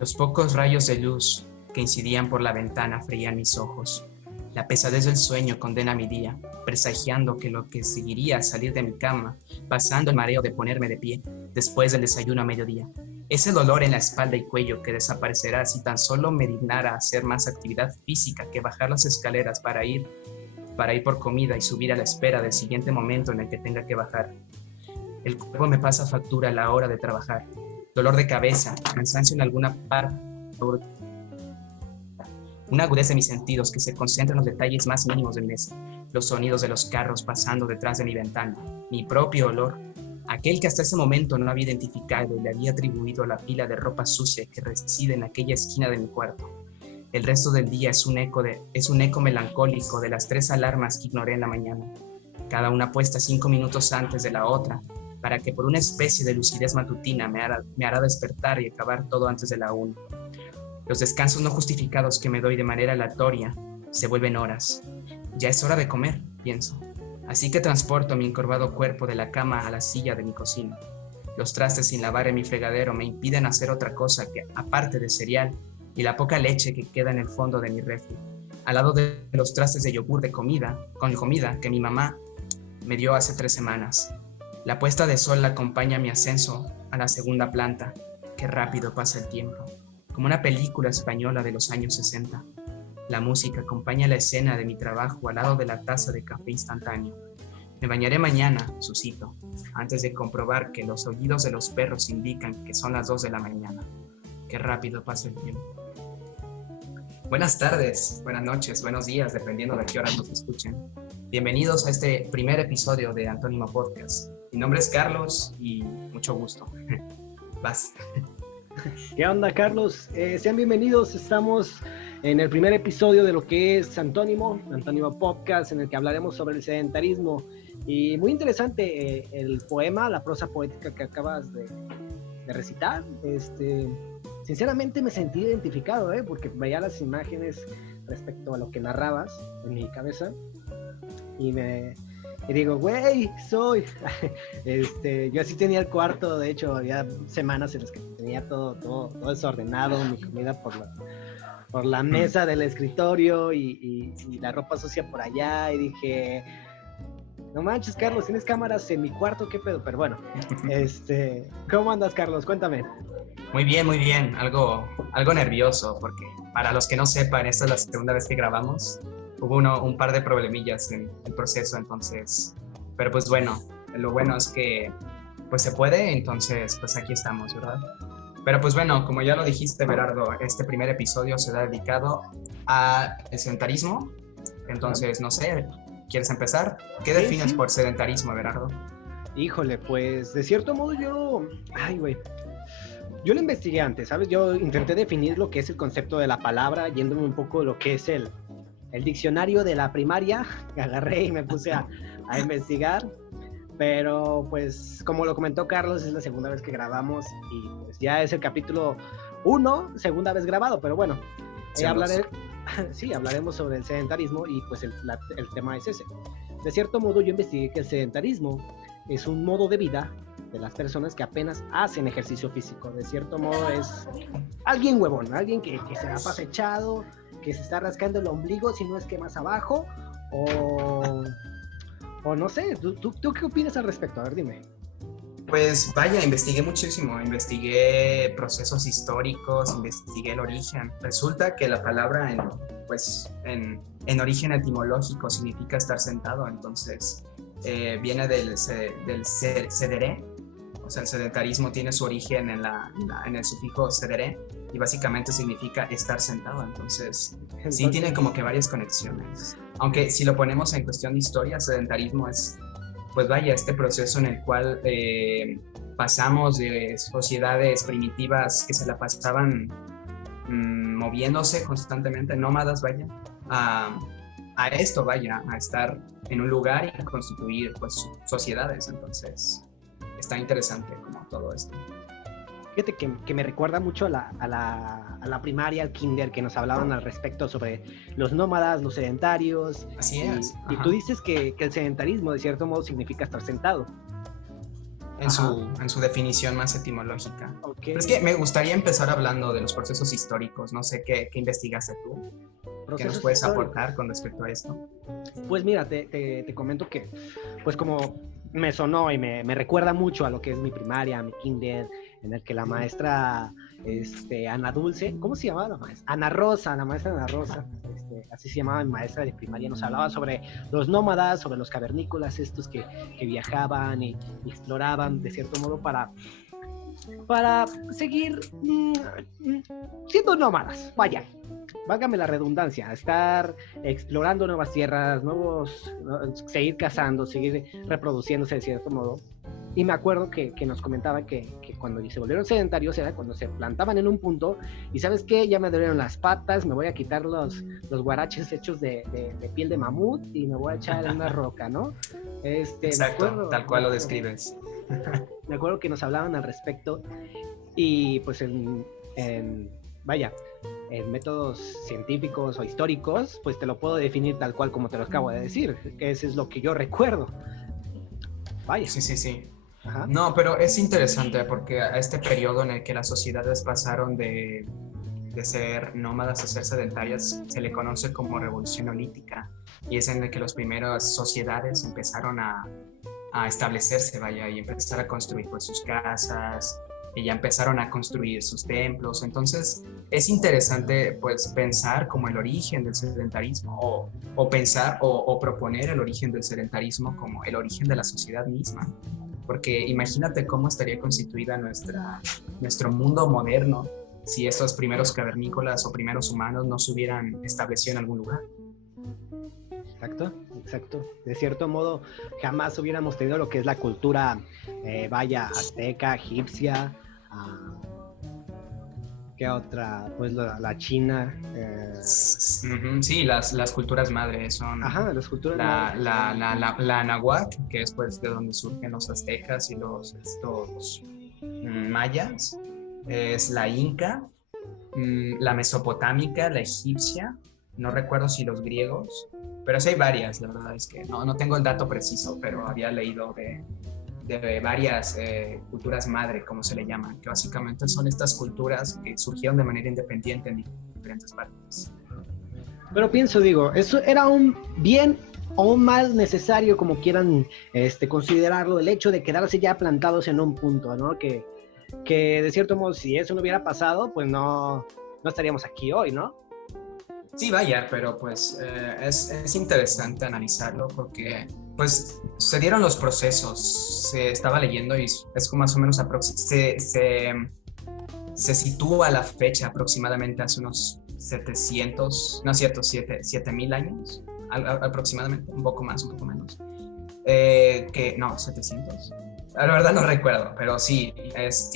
Los pocos rayos de luz que incidían por la ventana freían mis ojos. La pesadez del sueño condena mi día, presagiando que lo que seguiría al salir de mi cama, pasando el mareo de ponerme de pie, después del desayuno a mediodía. Ese dolor en la espalda y cuello que desaparecerá si tan solo me dignara hacer más actividad física que bajar las escaleras para ir por comida y subir a la espera del siguiente momento en el que tenga que bajar. El cuerpo me pasa factura a la hora de trabajar. Dolor de cabeza, cansancio en alguna parte, una agudeza de mis sentidos que se concentra en los detalles más mínimos del mes, los sonidos de los carros pasando detrás de mi ventana, mi propio olor, aquel que hasta ese momento no había identificado y le había atribuido a la pila de ropa sucia que reside en aquella esquina de mi cuarto. El resto del día es un eco melancólico de las 3 alarmas que ignoré en la mañana, cada una puesta 5 minutos antes de la otra, para que por una especie de lucidez matutina me hará despertar y acabar todo antes de la 1. Los descansos no justificados que me doy de manera aleatoria se vuelven horas. Ya es hora de comer, pienso. Así que transporto mi encorvado cuerpo de la cama a la silla de mi cocina. Los trastes sin lavar en mi fregadero me impiden hacer otra cosa que, aparte de cereal y la poca leche que queda en el fondo de mi refri, al lado de los trastes de yogur con comida que mi mamá me dio hace 3 semanas. La puesta de sol acompaña mi ascenso a la 2ª planta. Qué rápido pasa el tiempo, como una película española de los años 60. La música acompaña la escena de mi trabajo al lado de la taza de café instantáneo. Me bañaré mañana, suscito, antes de comprobar que los aullidos de los perros indican que son las 2 de la mañana. Qué rápido pasa el tiempo. Buenas tardes, buenas noches, buenos días, dependiendo de qué hora nos escuchen. Bienvenidos a este primer episodio de Antónimo Podcast. Mi nombre es Carlos y mucho gusto. Vas. ¿Qué onda, Carlos? Sean bienvenidos. Estamos en el primer episodio de lo que es Antónimo Podcast, en el que hablaremos sobre el sedentarismo. Y muy interesante el poema, la prosa poética que acabas de recitar. Sinceramente me sentí identificado, porque veía las imágenes respecto a lo que narrabas en mi cabeza y digo, güey, soy. Yo así tenía el cuarto, de hecho, había semanas en las que tenía todo desordenado, mi comida por la mesa del escritorio y la ropa sucia por allá, y dije, no manches, Carlos, ¿tienes cámaras en mi cuarto? ¿Qué pedo? Pero bueno, ¿cómo andas, Carlos? Cuéntame. Muy bien, algo nervioso, porque para los que no sepan, esta es la segunda vez que grabamos. Hubo un par de problemillas en el proceso, entonces, pero pues bueno, lo bueno es que pues se puede, entonces pues aquí estamos, ¿verdad? Pero pues bueno, como ya lo dijiste, Berardo, este primer episodio será dedicado al sedentarismo, entonces no sé, ¿quieres empezar? ¿Qué defines por sedentarismo, Berardo? Híjole, pues de cierto modo yo lo investigué antes, ¿sabes? Yo intenté definir lo que es el concepto de la palabra, yéndome un poco de lo que es el diccionario de la primaria. Agarré y me puse a investigar, pero pues como lo comentó Carlos, es la segunda vez que grabamos y pues ya es el capítulo 1, segunda vez grabado, pero bueno, hablaremos sobre el sedentarismo y pues el tema es ese. De cierto modo yo investigué que el sedentarismo es un modo de vida de las personas que apenas hacen ejercicio físico. De cierto modo es alguien huevón, alguien que se la pasa echado, que se está rascando el ombligo, si no es que más abajo, o no sé, ¿tú qué opinas al respecto? A ver, dime. Pues vaya, investigué muchísimo, investigué procesos históricos, investigué el origen. Resulta que la palabra en origen etimológico significa estar sentado, entonces viene del sederé. O sea, el sedentarismo tiene su origen en el sufijo sederé y básicamente significa estar sentado. Entonces, sí tiene como que varias conexiones. Aunque si lo ponemos en cuestión de historia, sedentarismo es, pues vaya, este proceso en el cual pasamos de sociedades primitivas que se la pasaban moviéndose constantemente, nómadas, vaya, a esto, vaya, a estar en un lugar y constituir pues sociedades. Entonces está interesante como todo esto. Fíjate que me recuerda mucho a la primaria, al kinder, que nos hablaban al respecto sobre los nómadas, los sedentarios. Así es. Y tú dices que el sedentarismo de cierto modo significa estar sentado. en su definición más etimológica. Okay. Pero es que me gustaría empezar hablando de los procesos históricos. No sé qué investigaste tú. ¿Qué nos puedes aportar con respecto a esto? Pues mira, te comento que, pues como me sonó y me recuerda mucho a lo que es mi primaria, mi kinder, en el que la maestra Ana Dulce, ¿cómo se llamaba la maestra? Ana Rosa, la maestra Ana Rosa, así se llamaba mi maestra de primaria, nos hablaba sobre los nómadas, sobre los cavernícolas, estos que viajaban y exploraban de cierto modo para seguir siendo nómadas, vaya, válgame la redundancia, estar explorando nuevas tierras, seguir cazando, seguir reproduciéndose de cierto modo. Y me acuerdo que nos comentaba que cuando se volvieron sedentarios era cuando se plantaban en un punto y ¿sabes qué? Ya me dolieron las patas, me voy a quitar los guaraches hechos de piel de mamut y me voy a echar en una roca, ¿no? Exacto, tal cual lo describes. Me acuerdo que nos hablaban al respecto y pues en métodos científicos o históricos, pues te lo puedo definir tal cual como te lo acabo de decir, que ese es lo que yo recuerdo. Vaya. Sí. Ajá. No, pero es interesante porque a este periodo en el que las sociedades pasaron de ser nómadas a ser sedentarias se le conoce como revolución neolítica y es en el que las primeras sociedades empezaron a establecerse, vaya, y empezar a construir pues sus casas y ya empezaron a construir sus templos. Entonces es interesante pues pensar como el origen del sedentarismo o pensar o proponer el origen del sedentarismo como el origen de la sociedad misma. Porque imagínate cómo estaría constituida nuestro mundo moderno si estos primeros cavernícolas o primeros humanos no se hubieran establecido en algún lugar. Exacto. De cierto modo, jamás hubiéramos tenido lo que es la cultura, azteca, egipcia, ¿qué otra? Pues la china. Sí, las culturas madres son. Ajá, las culturas madres. La náhuatl, que es pues de donde surgen los aztecas y estos mayas, es la inca, la mesopotámica, la egipcia, no recuerdo si los griegos, pero sí hay varias, la verdad es que no tengo el dato preciso, pero había leído de varias culturas madre, como se le llaman, que básicamente son estas culturas que surgieron de manera independiente en diferentes partes. Pero digo, eso era un bien o un mal necesario, como quieran considerarlo, el hecho de quedarse ya plantados en un punto, ¿no? Que de cierto modo, si eso no hubiera pasado, pues no estaríamos aquí hoy, ¿no? Sí, vaya, pero pues es interesante analizarlo porque pues se dieron los procesos, se estaba leyendo y es como más o menos se sitúa la fecha aproximadamente hace unos 7,000 años, aproximadamente, un poco más, un poco menos. 700. La verdad no recuerdo, pero sí, es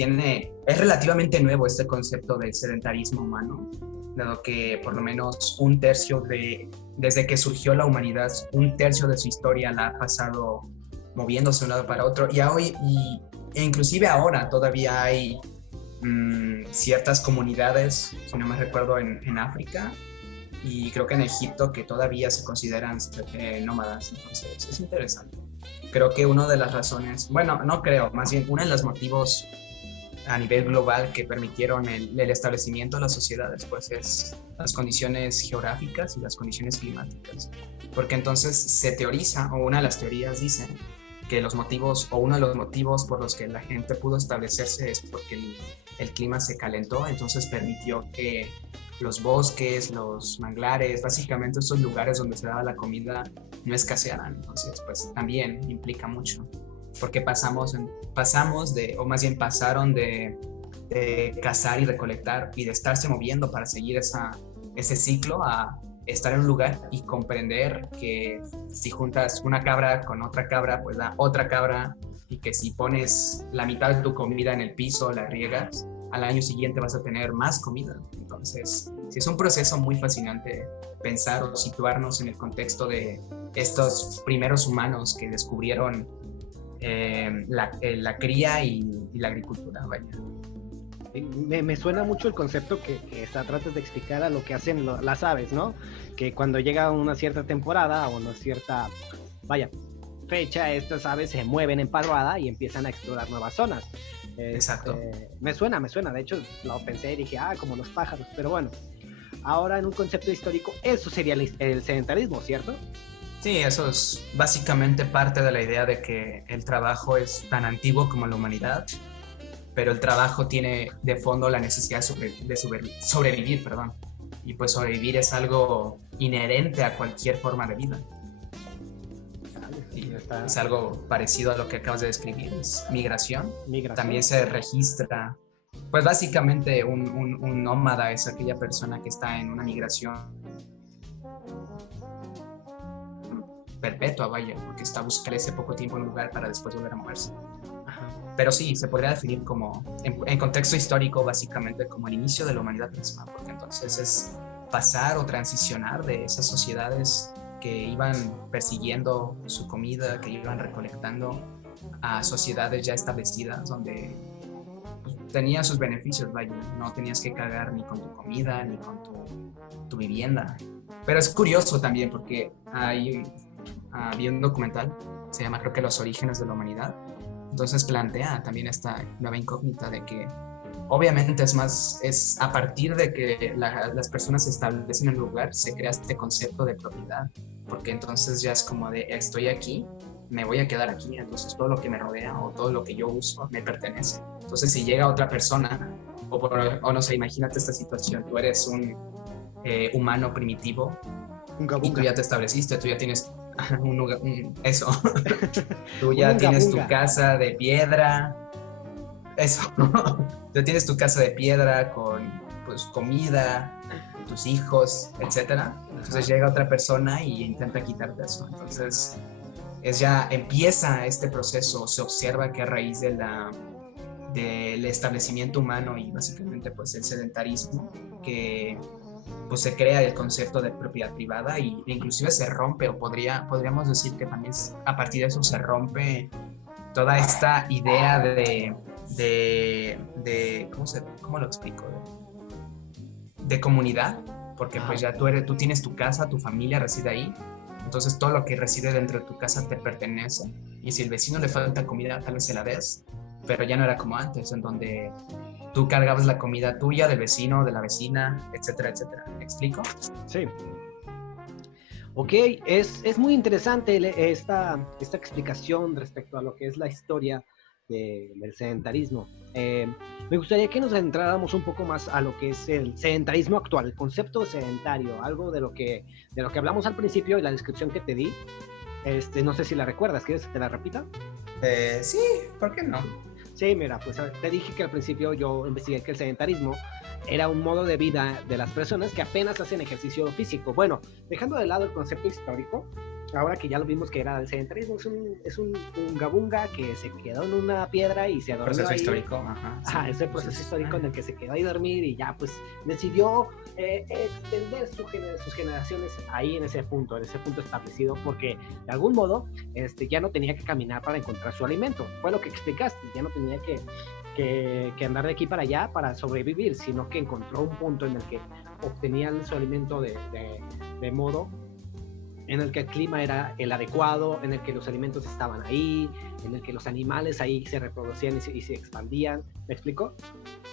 relativamente nuevo este concepto del sedentarismo humano, dado que por lo menos desde que surgió la humanidad, un tercio de su historia la ha pasado moviéndose de un lado para otro, e inclusive ahora todavía hay ciertas comunidades, si no me recuerdo, en África y creo que en Egipto que todavía se consideran nómadas, entonces es interesante. Creo que una de las razones, más bien uno de los motivos a nivel global que permitieron el establecimiento de las sociedades, pues es las condiciones geográficas y las condiciones climáticas. Porque entonces se teoriza, o una de las teorías dice, que uno de los motivos por los que la gente pudo establecerse es porque el clima se calentó, entonces permitió que los bosques, los manglares, básicamente estos lugares donde se daba la comida no escasearan. Entonces, pues también implica mucho. Porque pasaron de cazar y recolectar y de estarse moviendo para seguir ese ciclo a estar en un lugar y comprender que si juntas una cabra con otra cabra, pues da otra cabra, y que si pones la mitad de tu comida en el piso, la riegas, al año siguiente vas a tener más comida. Entonces, sí, es un proceso muy fascinante pensar o situarnos en el contexto de estos primeros humanos que descubrieron la cría y la agricultura, vaya. Me suena mucho el concepto que tratas de explicar a lo que hacen las aves, ¿no? Que cuando llega una cierta temporada o una cierta, fecha estas aves se mueven en parvada y empiezan a explorar nuevas zonas. Exacto. Me suena. De hecho, lo pensé y dije, como los pájaros. Pero bueno, ahora en un concepto histórico, eso sería el sedentarismo, ¿cierto? Sí, eso es básicamente parte de la idea de que el trabajo es tan antiguo como la humanidad, pero el trabajo tiene de fondo la necesidad de sobrevivir, perdón. Y pues sobrevivir es algo inherente a cualquier forma de vida. Y es algo parecido a lo que acabas de describir, es migración. También se registra, pues básicamente un nómada es aquella persona que está en una migración perpetua, vaya, porque está buscando ese poco tiempo en un lugar para después volver a moverse. Pero sí, se podría definir como, en contexto histórico, básicamente como el inicio de la humanidad misma, porque entonces es pasar o transicionar de esas sociedades que iban persiguiendo su comida, que iban recolectando, a sociedades ya establecidas donde pues, tenía sus beneficios, vaya, no tenías que cargar ni con tu comida ni con tu vivienda. Pero es curioso también porque había un documental, se llama creo que Los orígenes de la humanidad, entonces plantea también esta nueva incógnita de que obviamente es a partir de que las personas se establecen en el lugar, se crea este concepto de propiedad, porque entonces ya es como de estoy aquí, me voy a quedar aquí, entonces todo lo que me rodea o todo lo que yo uso me pertenece. Entonces si llega otra persona, o no sé, imagínate esta situación, tú eres un humano primitivo y tú ya te estableciste, tú ya tienes eso, tú ya tienes tu casa de piedra, eso, tú tienes tu casa de piedra con pues comida, tus hijos, etcétera. Entonces llega otra persona y intenta quitarte eso. Entonces empieza este proceso, se observa que a raíz del establecimiento humano y básicamente pues el sedentarismo, que pues se crea el concepto de propiedad privada e inclusive se rompe, o podríamos decir que también a partir de eso se rompe toda esta idea de ¿cómo lo explico? De comunidad, porque pues ya tú tienes tu casa, tu familia reside ahí, entonces todo lo que reside dentro de tu casa te pertenece, y si el vecino le falta comida tal vez se la des, pero ya no era como antes, en donde tú cargabas la comida tuya, del vecino, de la vecina, etcétera, etcétera. ¿Me explico? Sí. Ok, es muy interesante esta explicación respecto a lo que es la historia del sedentarismo. Me gustaría que nos adentráramos un poco más a lo que es el sedentarismo actual, el concepto de sedentario, algo de lo que hablamos al principio y la descripción que te di. No sé si la recuerdas, ¿quieres que te la repita? Sí, ¿por qué no? Sí, mira, pues te dije que al principio yo investigué que el sedentarismo era un modo de vida de las personas que apenas hacen ejercicio físico. Bueno, dejando de lado el concepto histórico, ahora que ya lo vimos que era el sedentarismo, es un gabunga que se quedó en una piedra y se dormió proceso ahí. Histórico, ajá. Ajá, ese proceso histórico en el que se quedó ahí a dormir y ya pues decidió extender sus generaciones ahí en ese punto establecido, porque de algún modo ya no tenía que caminar para encontrar su alimento. Fue lo que explicaste, ya no tenía que andar de aquí para allá para sobrevivir, sino que encontró un punto en el que obtenían su alimento de modo en el que el clima era el adecuado, en el que los alimentos estaban ahí, en el que los animales ahí se reproducían y se expandían. ¿Me explico?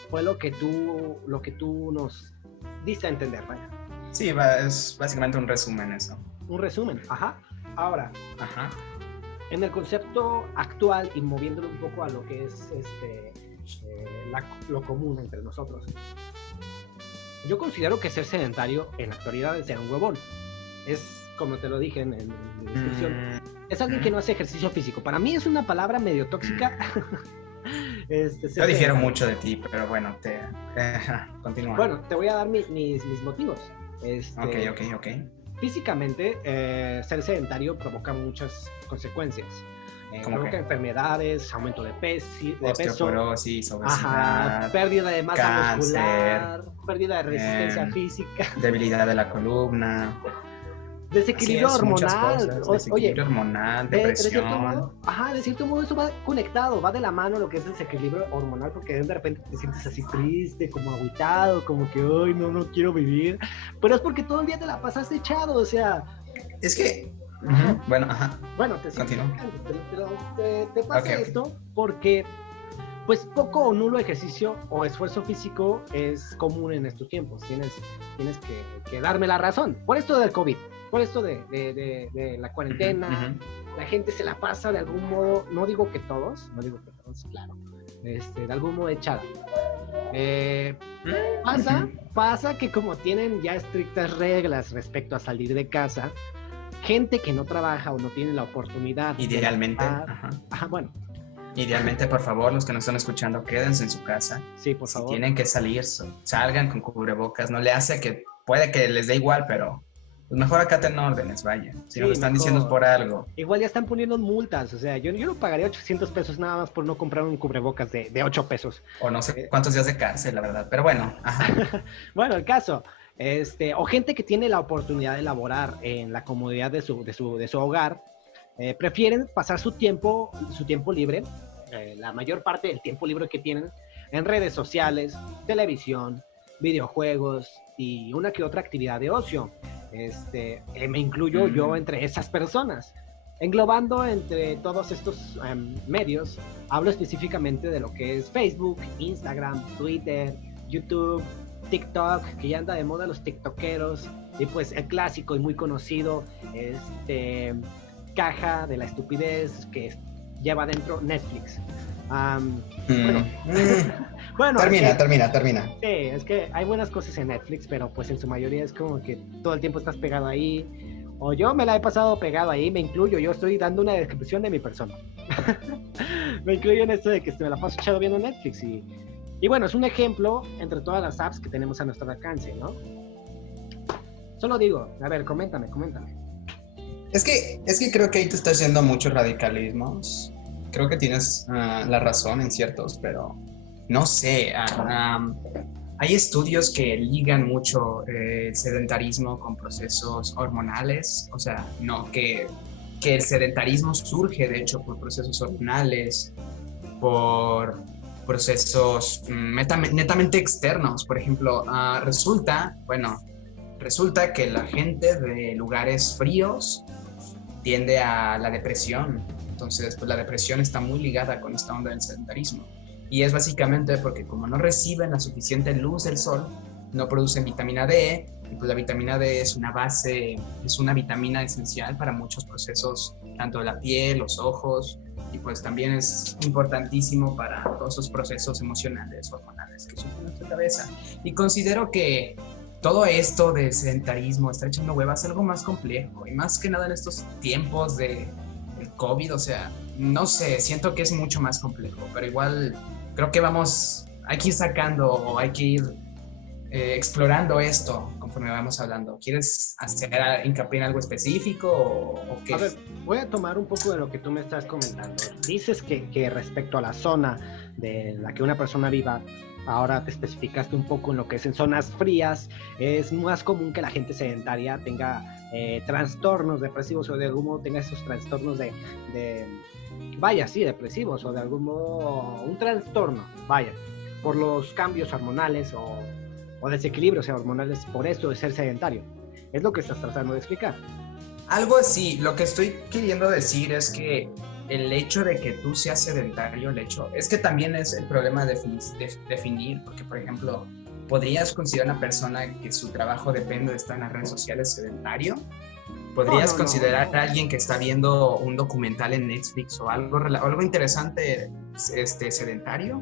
Fue lo que tú nos diste a entender, vaya. Sí, es básicamente un resumen eso. Un resumen, ajá. Ahora, ajá. En el concepto actual y moviéndolo un poco a lo que es lo común entre nosotros, yo considero que ser sedentario en la actualidad es ser un huevón. Es como te lo dije en la descripción, es alguien que no hace ejercicio físico. Para mí es una palabra medio tóxica. Yo difiero mucho de ti, pero bueno, continúa. Bueno, te voy a dar mis motivos. Ok. Físicamente, ser sedentario provoca muchas consecuencias. Provoca enfermedades, aumento de peso, osteoporosis, obesidad, pérdida de masa cáncer, muscular, pérdida de resistencia física, debilidad de la columna, desequilibrio hormonal, hormonal, depresión. De cierto modo eso va conectado, va de la mano lo que es el desequilibrio hormonal, porque de repente te sientes así triste, como agüitado, como que hoy no quiero vivir, pero es porque todo el día te la pasaste echado, o sea. Es que Bueno, ajá. Bueno, te sigo Continúa. explicando, pero te pasa Ok. esto porque pues poco o nulo ejercicio o esfuerzo físico es común en estos tiempos. Tienes que darme la razón. Por esto del COVID, por esto de la cuarentena, la gente se la pasa de algún modo, no digo que todos, claro, de algún modo echada. Pasa que como tienen ya estrictas reglas respecto a salir de casa, gente que no trabaja o no tiene la oportunidad. Idealmente, Bueno. Idealmente, por favor, los que nos están escuchando, quédense en su casa. Sí, por si favor. tienen que salir, salgan con cubrebocas. No le hace que puede que les dé igual, pero pues mejor acaten órdenes, vaya. Si Sí, nos están mejor. diciendo por algo. Igual ya están poniendo multas, o sea, yo no pagaría 800 pesos nada más por no comprar un cubrebocas de 8 pesos. O no sé cuántos días de cárcel, la verdad. Pero bueno, Bueno, el caso, o gente que tiene la oportunidad de laborar en la comodidad de su hogar, prefieren pasar su tiempo libre, la mayor parte del tiempo libre que tienen, en redes sociales, televisión, videojuegos y una que otra actividad de ocio. Me incluyo yo entre esas personas. Englobando entre todos estos medios, hablo específicamente de lo que es Facebook, Instagram, Twitter, YouTube, TikTok, que ya anda de moda los tiktokeros, y pues el clásico y muy conocido, caja de la estupidez que lleva dentro Netflix. Bueno, termina. Sí, es que hay buenas cosas en Netflix, pero pues en su mayoría es como que todo el tiempo estás pegado ahí. O yo me la he pasado pegado ahí, me incluyo, yo estoy dando una descripción de mi persona. Me incluyo en esto de que me la paso echado viendo Netflix. Y bueno, es un ejemplo entre todas las apps que tenemos a nuestro alcance, ¿no? Solo digo, a ver, coméntame. Es que creo que ahí te estás yendo a muchos radicalismos. Creo que tienes la razón en ciertos, pero no sé. Hay estudios que ligan mucho el sedentarismo con procesos hormonales. O sea, no, que el sedentarismo surge, de hecho, por procesos hormonales, por procesos netamente externos. Por ejemplo, resulta que la gente de lugares fríos tiende a la depresión. Entonces, pues la depresión está muy ligada con esta onda del sedentarismo. Y es básicamente porque como no reciben la suficiente luz del sol, no producen vitamina D, y pues la vitamina D es una vitamina esencial para muchos procesos, tanto de la piel, los ojos, y pues también es importantísimo para todos esos procesos emocionales, hormonales que surgen en nuestra cabeza. Y considero que todo esto del sedentarismo está echando huevas, algo más complejo, y más que nada en estos tiempos del COVID, o sea, no sé, siento que es mucho más complejo, pero igual creo que hay que ir sacando o hay que ir explorando esto conforme vamos hablando. ¿Quieres hacer hincapié en algo específico o qué? A ver, voy a tomar un poco de lo que tú me estás comentando. Dices que respecto a la zona de la que una persona viva, ahora te especificaste un poco en lo que es en zonas frías, es más común que la gente sedentaria tenga trastornos depresivos o de algún modo tenga esos trastornos depresivos o de algún modo un trastorno, por los cambios hormonales o desequilibrios hormonales, por esto de ser sedentario. Es lo que estás tratando de explicar. Algo así, lo que estoy queriendo decir es que el hecho de que tú seas sedentario, es que también es el problema de definir, porque por ejemplo, ¿podrías considerar a una persona que su trabajo depende de estar en las redes sociales sedentario? ¿Podrías considerar a alguien que está viendo un documental en Netflix o algo interesante sedentario?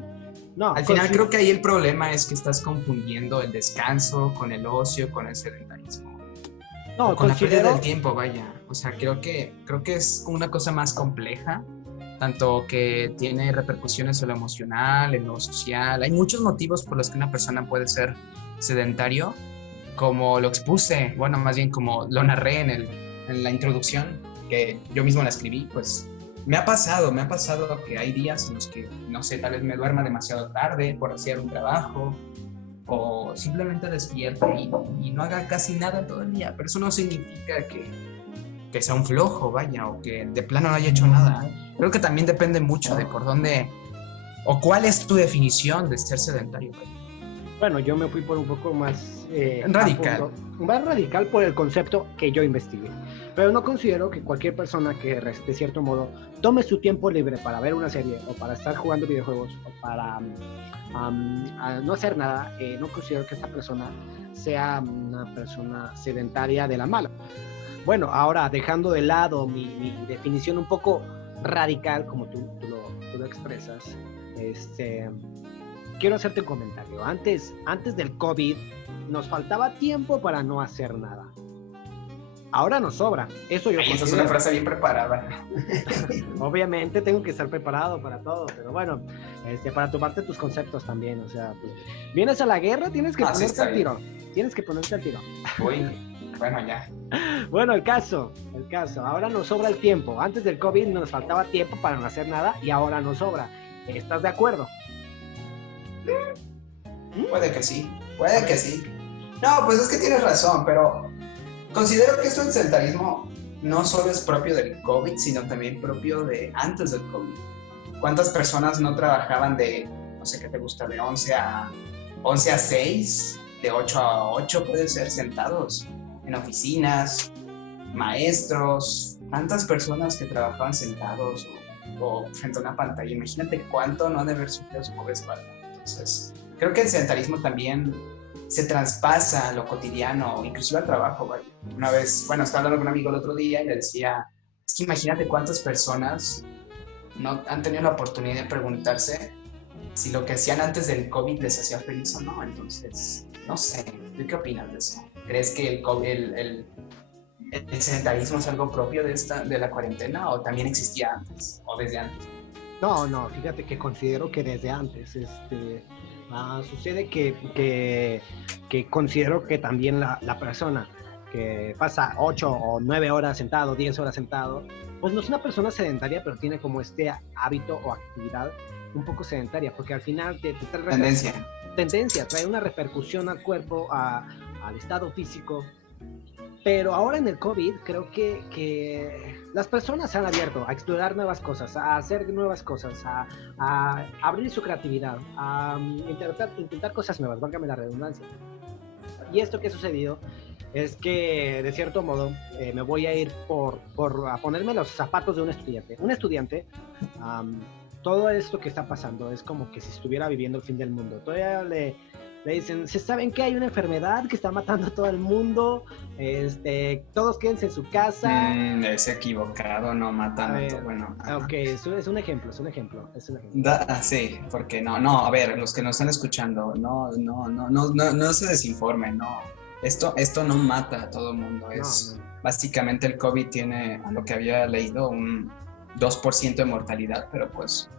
No, al final creo que ahí el problema es que estás confundiendo el descanso con el ocio, con el sedentarismo. No, con la pérdida del tiempo, vaya. O sea, creo que es una cosa más compleja, tanto que tiene repercusiones en lo emocional, en lo social. Hay muchos motivos por los que una persona puede ser sedentario, como lo expuse, bueno, más bien como lo narré en la introducción, que yo mismo la escribí, pues me ha pasado que hay días en los que, no sé, tal vez me duerma demasiado tarde por hacer un trabajo, o simplemente despierte y no haga casi nada todo el día, pero eso no significa que sea un flojo, vaya, o que de plano no haya hecho nada. Creo que también depende mucho de por dónde, o cuál es tu definición de ser sedentario, vaya. Bueno, yo me fui por un poco más Radical. Más radical por el concepto que yo investigué. Pero no considero que cualquier persona que, de cierto modo, tome su tiempo libre para ver una serie o para estar jugando videojuegos o para no hacer nada, no considero que esta persona sea una persona sedentaria de la mala. Bueno, ahora dejando de lado mi definición un poco radical, como tú lo expresas, quiero hacerte un comentario. Antes del COVID, nos faltaba tiempo para no hacer nada. Ahora nos sobra. Eso yo Esa considero. es una frase bien preparada. Obviamente tengo que estar preparado para todo, pero bueno, para tomarte tus conceptos también. O sea, pues, vienes a la guerra, tienes que ponerte al tiro. Tienes que ponerte al tiro. Uy, bueno, ya. Bueno, el caso. Ahora nos sobra el tiempo. Antes del COVID nos faltaba tiempo para no hacer nada y ahora nos sobra. ¿Estás de acuerdo? Puede que sí. No, pues es que tienes razón, pero considero que esto del sedentarismo no solo es propio del COVID, sino también propio de antes del COVID. ¿Cuántas personas no trabajaban de, no sé qué te gusta, de 11 a 6, de 8 a 8 puede ser, sentados en oficinas, maestros, tantas personas que trabajaban sentados o frente a una pantalla? Imagínate cuánto no han de haber sufrido su pobre espalda. Entonces, creo que el sedentarismo también se traspasa a lo cotidiano, inclusive al trabajo. ¿Vale? Una vez, bueno, estaba hablando con un amigo el otro día y le decía, es que imagínate cuántas personas no han tenido la oportunidad de preguntarse si lo que hacían antes del COVID les hacía feliz o no. Entonces, no sé, ¿tú qué opinas de eso? ¿Crees que el sedentarismo es algo propio de la cuarentena o también existía antes o desde antes? No, fíjate que considero que desde antes, sucede que considero que también la persona que pasa 8 o 9 horas sentado, 10 horas sentado, pues no es una persona sedentaria, pero tiene como este hábito o actividad un poco sedentaria, porque al final te trae tendencia, trae una repercusión al cuerpo, al estado físico. Pero ahora en el COVID creo que las personas se han abierto a explorar nuevas cosas, a hacer nuevas cosas, a abrir su creatividad, a intentar cosas nuevas, válgame la redundancia. Y esto que ha sucedido es que, de cierto modo, me voy a ir a ponerme los zapatos de un estudiante. Un estudiante, todo esto que está pasando es como que si estuviera viviendo el fin del mundo. Todavía le dicen, ¿se saben que hay una enfermedad que está matando a todo el mundo? Todos quédense en su casa. Es equivocado, no matan. Bueno. Ok, eso es un ejemplo. Sí, porque no, a ver, los que nos están escuchando, no se desinformen, no. Esto no mata a todo el mundo. Básicamente el COVID tiene, a lo que había leído, un 2% de mortalidad, pero pues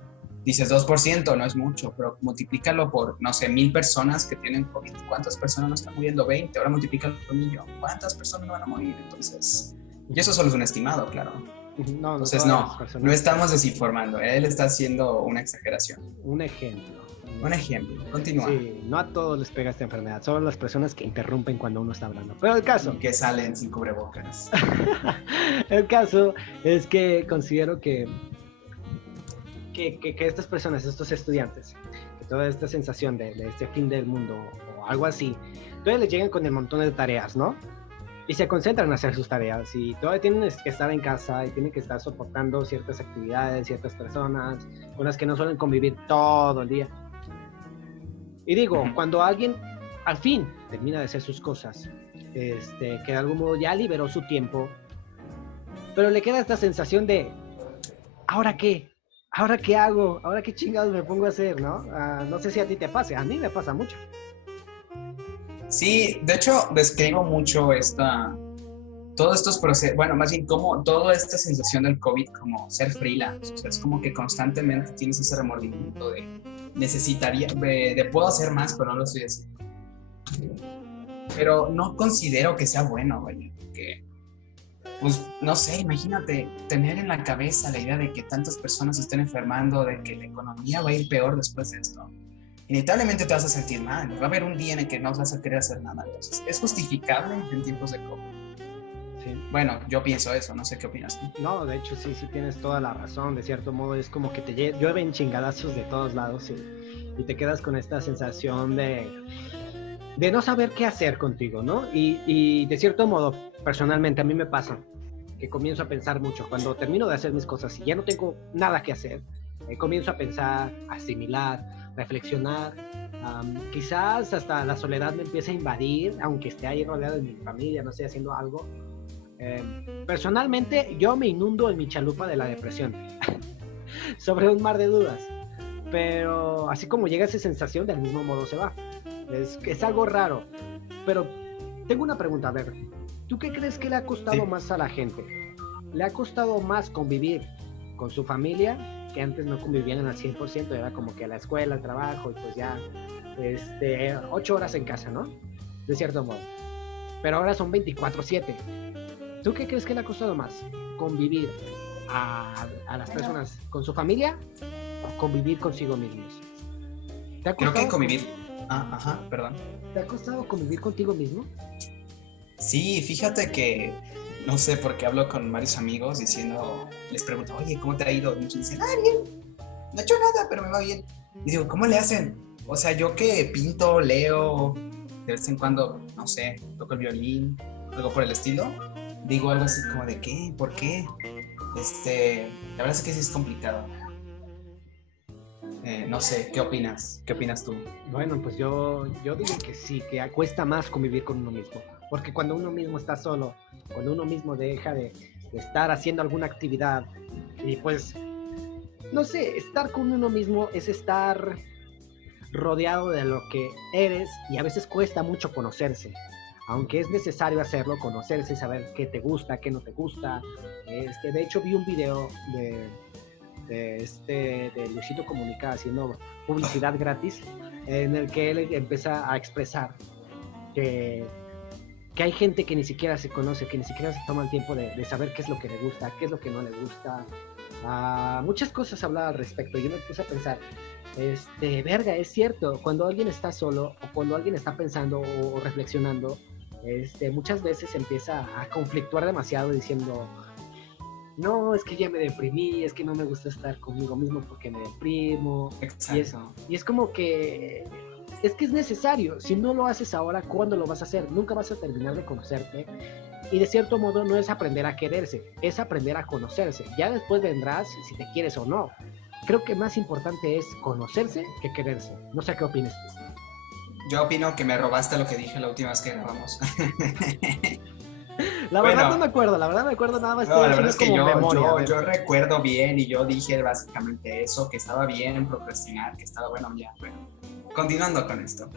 dices 2%, no es mucho, pero multiplícalo por, no sé, 1,000 personas que tienen COVID. ¿Cuántas personas no están muriendo? 20. Ahora multiplícalo por 1,000,000. ¿Cuántas personas no van a morir? Entonces, y eso solo es un estimado, claro. Entonces, no estamos desinformando. Él está haciendo una exageración. Un ejemplo. Continúa. Sí, no a todos les pega esta enfermedad, solo a las personas que interrumpen cuando uno está hablando. Pero el caso... Que salen sin cubrebocas. El caso es que considero que estas personas, estos estudiantes, que toda esta sensación de este fin del mundo o algo así, todavía les llegan con el montón de tareas, ¿no? Y se concentran en hacer sus tareas y todavía tienen que estar en casa y tienen que estar soportando ciertas actividades, ciertas personas con las que no suelen convivir todo el día. Y digo, cuando alguien al fin termina de hacer sus cosas, que de algún modo ya liberó su tiempo, pero le queda esta sensación de, ¿ahora qué? ¿Ahora qué hago? ¿Ahora qué chingados me pongo a hacer? ¿No? No sé si a ti te pase, a mí me pasa mucho. Sí, de hecho describo mucho todos estos procesos, bueno, más bien como toda esta sensación del COVID como ser freelance, o sea, es como que constantemente tienes ese remordimiento de puedo hacer más, pero no lo estoy haciendo. Pero no considero que sea bueno, güey, porque, pues, no sé, imagínate tener en la cabeza la idea de que tantas personas se estén enfermando, de que la economía va a ir peor después de esto. Inevitablemente te vas a sentir mal, va a haber un día en el que no vas a querer hacer nada. Entonces, ¿es justificable en tiempos de COVID? Sí. Bueno, yo pienso eso, no sé qué opinas tú. No, de hecho sí tienes toda la razón, de cierto modo es como que te llueven chingadazos de todos lados y te quedas con esta sensación de no saber qué hacer contigo, ¿no? Y de cierto modo, personalmente a mí me pasa que comienzo a pensar mucho. Cuando termino de hacer mis cosas y ya no tengo nada que hacer, comienzo a pensar, asimilar, reflexionar. Quizás hasta la soledad me empieza a invadir, aunque esté ahí rodeado de mi familia, no esté haciendo algo. Personalmente, yo me inundo en mi chalupa de la depresión, sobre un mar de dudas. Pero así como llega esa sensación, del mismo modo se va. Es algo raro. Pero tengo una pregunta, a ver, ¿tú qué crees que le ha costado más a la gente? ¿Le ha costado más convivir con su familia, que antes no convivían al 100%, era como que a la escuela, al trabajo, y pues ya 8 horas en casa, ¿no? De cierto modo. Pero ahora son 24/7. ¿Tú qué crees que le ha costado más? ¿Convivir a las personas con su familia o convivir consigo mismos? Creo que convivir. Perdón. ¿Te ha costado convivir contigo mismo? Sí, fíjate que no sé por qué hablo con varios amigos les pregunto, oye, ¿cómo te ha ido? Y muchos dicen, bien, no he hecho nada, pero me va bien. Y digo, ¿cómo le hacen? O sea, yo que pinto, leo, de vez en cuando, no sé, toco el violín, algo por el estilo, digo algo así como de, ¿qué? ¿Por qué? La verdad es que sí es complicado. No sé, ¿qué opinas? ¿Qué opinas tú? Bueno, pues yo digo que sí, que cuesta más convivir con uno mismo. Porque cuando uno mismo está solo, cuando uno mismo deja de estar haciendo alguna actividad, y pues, no sé, estar con uno mismo es estar rodeado de lo que eres, y a veces cuesta mucho conocerse. Aunque es necesario hacerlo, conocerse, saber qué te gusta, qué no te gusta. De hecho, vi un video de Luisito Comunica haciendo publicidad gratis, en el que él empieza a expresar que hay gente que ni siquiera se conoce, que ni siquiera se toma el tiempo de saber qué es lo que le gusta, qué es lo que no le gusta. Muchas cosas hablaba al respecto. Yo me puse a pensar, verga, es cierto, cuando alguien está solo o cuando alguien está pensando o reflexionando, muchas veces empieza a conflictuar demasiado diciendo, no, es que ya me deprimí, es que no me gusta estar conmigo mismo porque me deprimo. Exacto. Y es como que es necesario. Si no lo haces ahora, ¿cuándo lo vas a hacer? Nunca vas a terminar de conocerte. Y de cierto modo no es aprender a quererse, es aprender a conocerse. Ya después vendrás si te quieres o no. Creo que más importante es conocerse que quererse. No sé qué opinas tú. Yo opino que me robaste lo que dije la última vez que grabamos. La verdad no me acuerdo nada más. No, la verdad es que yo recuerdo bien y yo dije básicamente eso, que estaba bien procrastinar, que estaba bueno. Continuando con esto.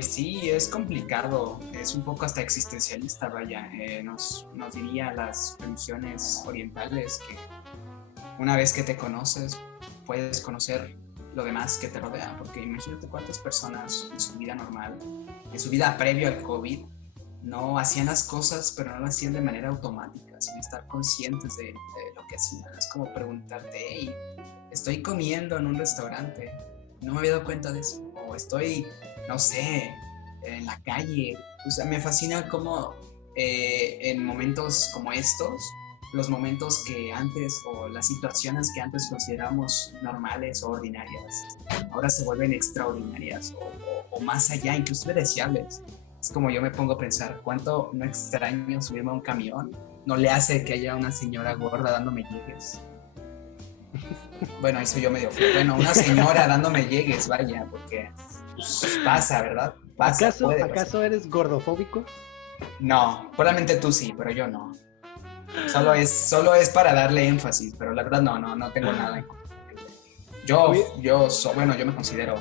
Sí, es complicado, es un poco hasta existencialista, vaya. Nos diría las religiones orientales que una vez que te conoces, puedes conocer lo demás que te rodea, porque imagínate cuántas personas en su vida normal, en su vida previo al COVID, no hacían las cosas, pero no lo hacían de manera automática, sin estar conscientes de lo que hacían. Es como preguntarte, hey, estoy comiendo en un restaurante, no me había dado cuenta de eso, o estoy, no sé, en la calle. O sea, me fascina cómo en momentos como estos, los momentos que antes, o las situaciones que antes consideramos normales o ordinarias, ahora se vuelven extraordinarias o más allá, inclusive deseables. Es como yo me pongo a pensar, ¿cuánto no extraño subirme a un camión? No le hace que haya una señora gorda dándome llegues. Bueno, eso yo medio feo. Bueno, una señora dándome llegues, vaya, porque pues, pasa, ¿verdad? Pasa, ¿Acaso eres gordofóbico? No, probablemente tú sí, pero yo no. Solo es para darle énfasis, pero la verdad no tengo nada en contra. Yo me considero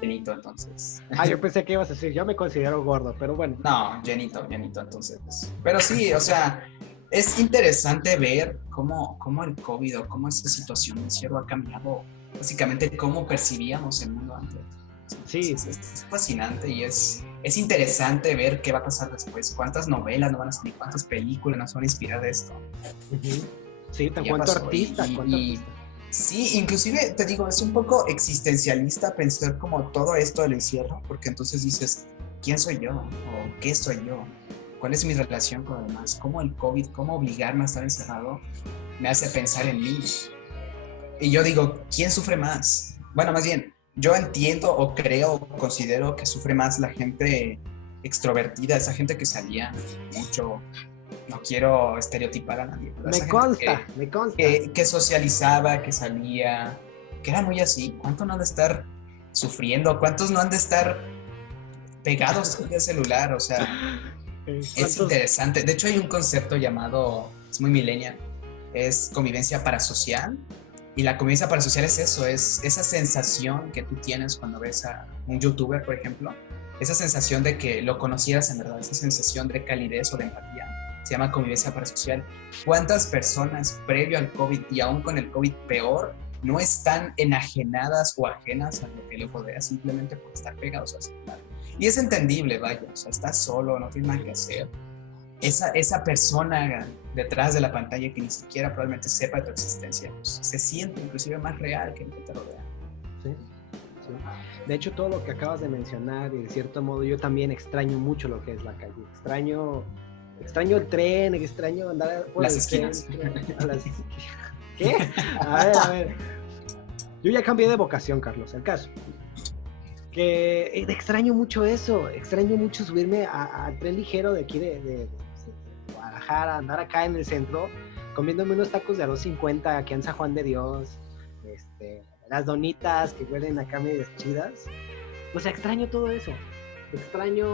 llenito, entonces. Yo pensé que ibas a decir, yo me considero gordo, pero bueno. No, llenito, entonces. Pero sí, o sea, es interesante ver cómo el COVID o cómo esta situación de encierro ha cambiado básicamente cómo percibíamos el mundo antes. Sí. Es fascinante y es interesante ver qué va a pasar después, cuántas novelas nos van a salir, cuántas películas nos van a inspirar de esto. Uh-huh. Sí, cuánto artista. Sí, inclusive te digo, es un poco existencialista pensar como todo esto del encierro, porque entonces dices, ¿quién soy yo? ¿O qué soy yo? ¿Cuál es mi relación con los demás? ¿Cómo el COVID, cómo obligarme a estar encerrado me hace pensar en mí? Y yo digo, ¿quién sufre más? Bueno, más bien, yo entiendo o creo o considero que sufre más la gente extrovertida, esa gente que salía mucho. No quiero estereotipar a nadie, pero esa Me consta. que socializaba, que salía, que era muy así. ¿Cuántos no han de estar sufriendo? ¿Cuántos no han de estar pegados al celular? O sea, es interesante. De hecho, hay un concepto llamado, es muy millennial, es convivencia parasocial. Y la convivencia parasocial es eso, es esa sensación que tú tienes cuando ves a un youtuber, por ejemplo, esa sensación de que lo conocieras en verdad, esa sensación de calidez o de empatía. Se llama convivencia parasocial. ¿Cuántas personas previo al COVID y aún con el COVID peor no están enajenadas o ajenas a lo que le rodea simplemente por estar pegados al celular? Y es entendible, vaya, o sea, estás solo, no tienes nada que hacer. Esa persona detrás de la pantalla que ni siquiera probablemente sepa de tu existencia, pues, se siente inclusive más real que el que te rodea. Sí, sí. De hecho, todo lo que acabas de mencionar, y de cierto modo yo también extraño mucho lo que es la calle. Extraño el tren, extraño andar por las el esquinas. ¿Qué? A ver. Yo ya cambié de vocación, Carlos, el caso. Que extraño mucho eso, extraño mucho subirme al tren ligero de aquí de Guadalajara, andar acá en el centro, comiéndome unos tacos de $2.50 aquí en San Juan de Dios, las donitas que huelen acá medias chidas. O sea, extraño todo eso, extraño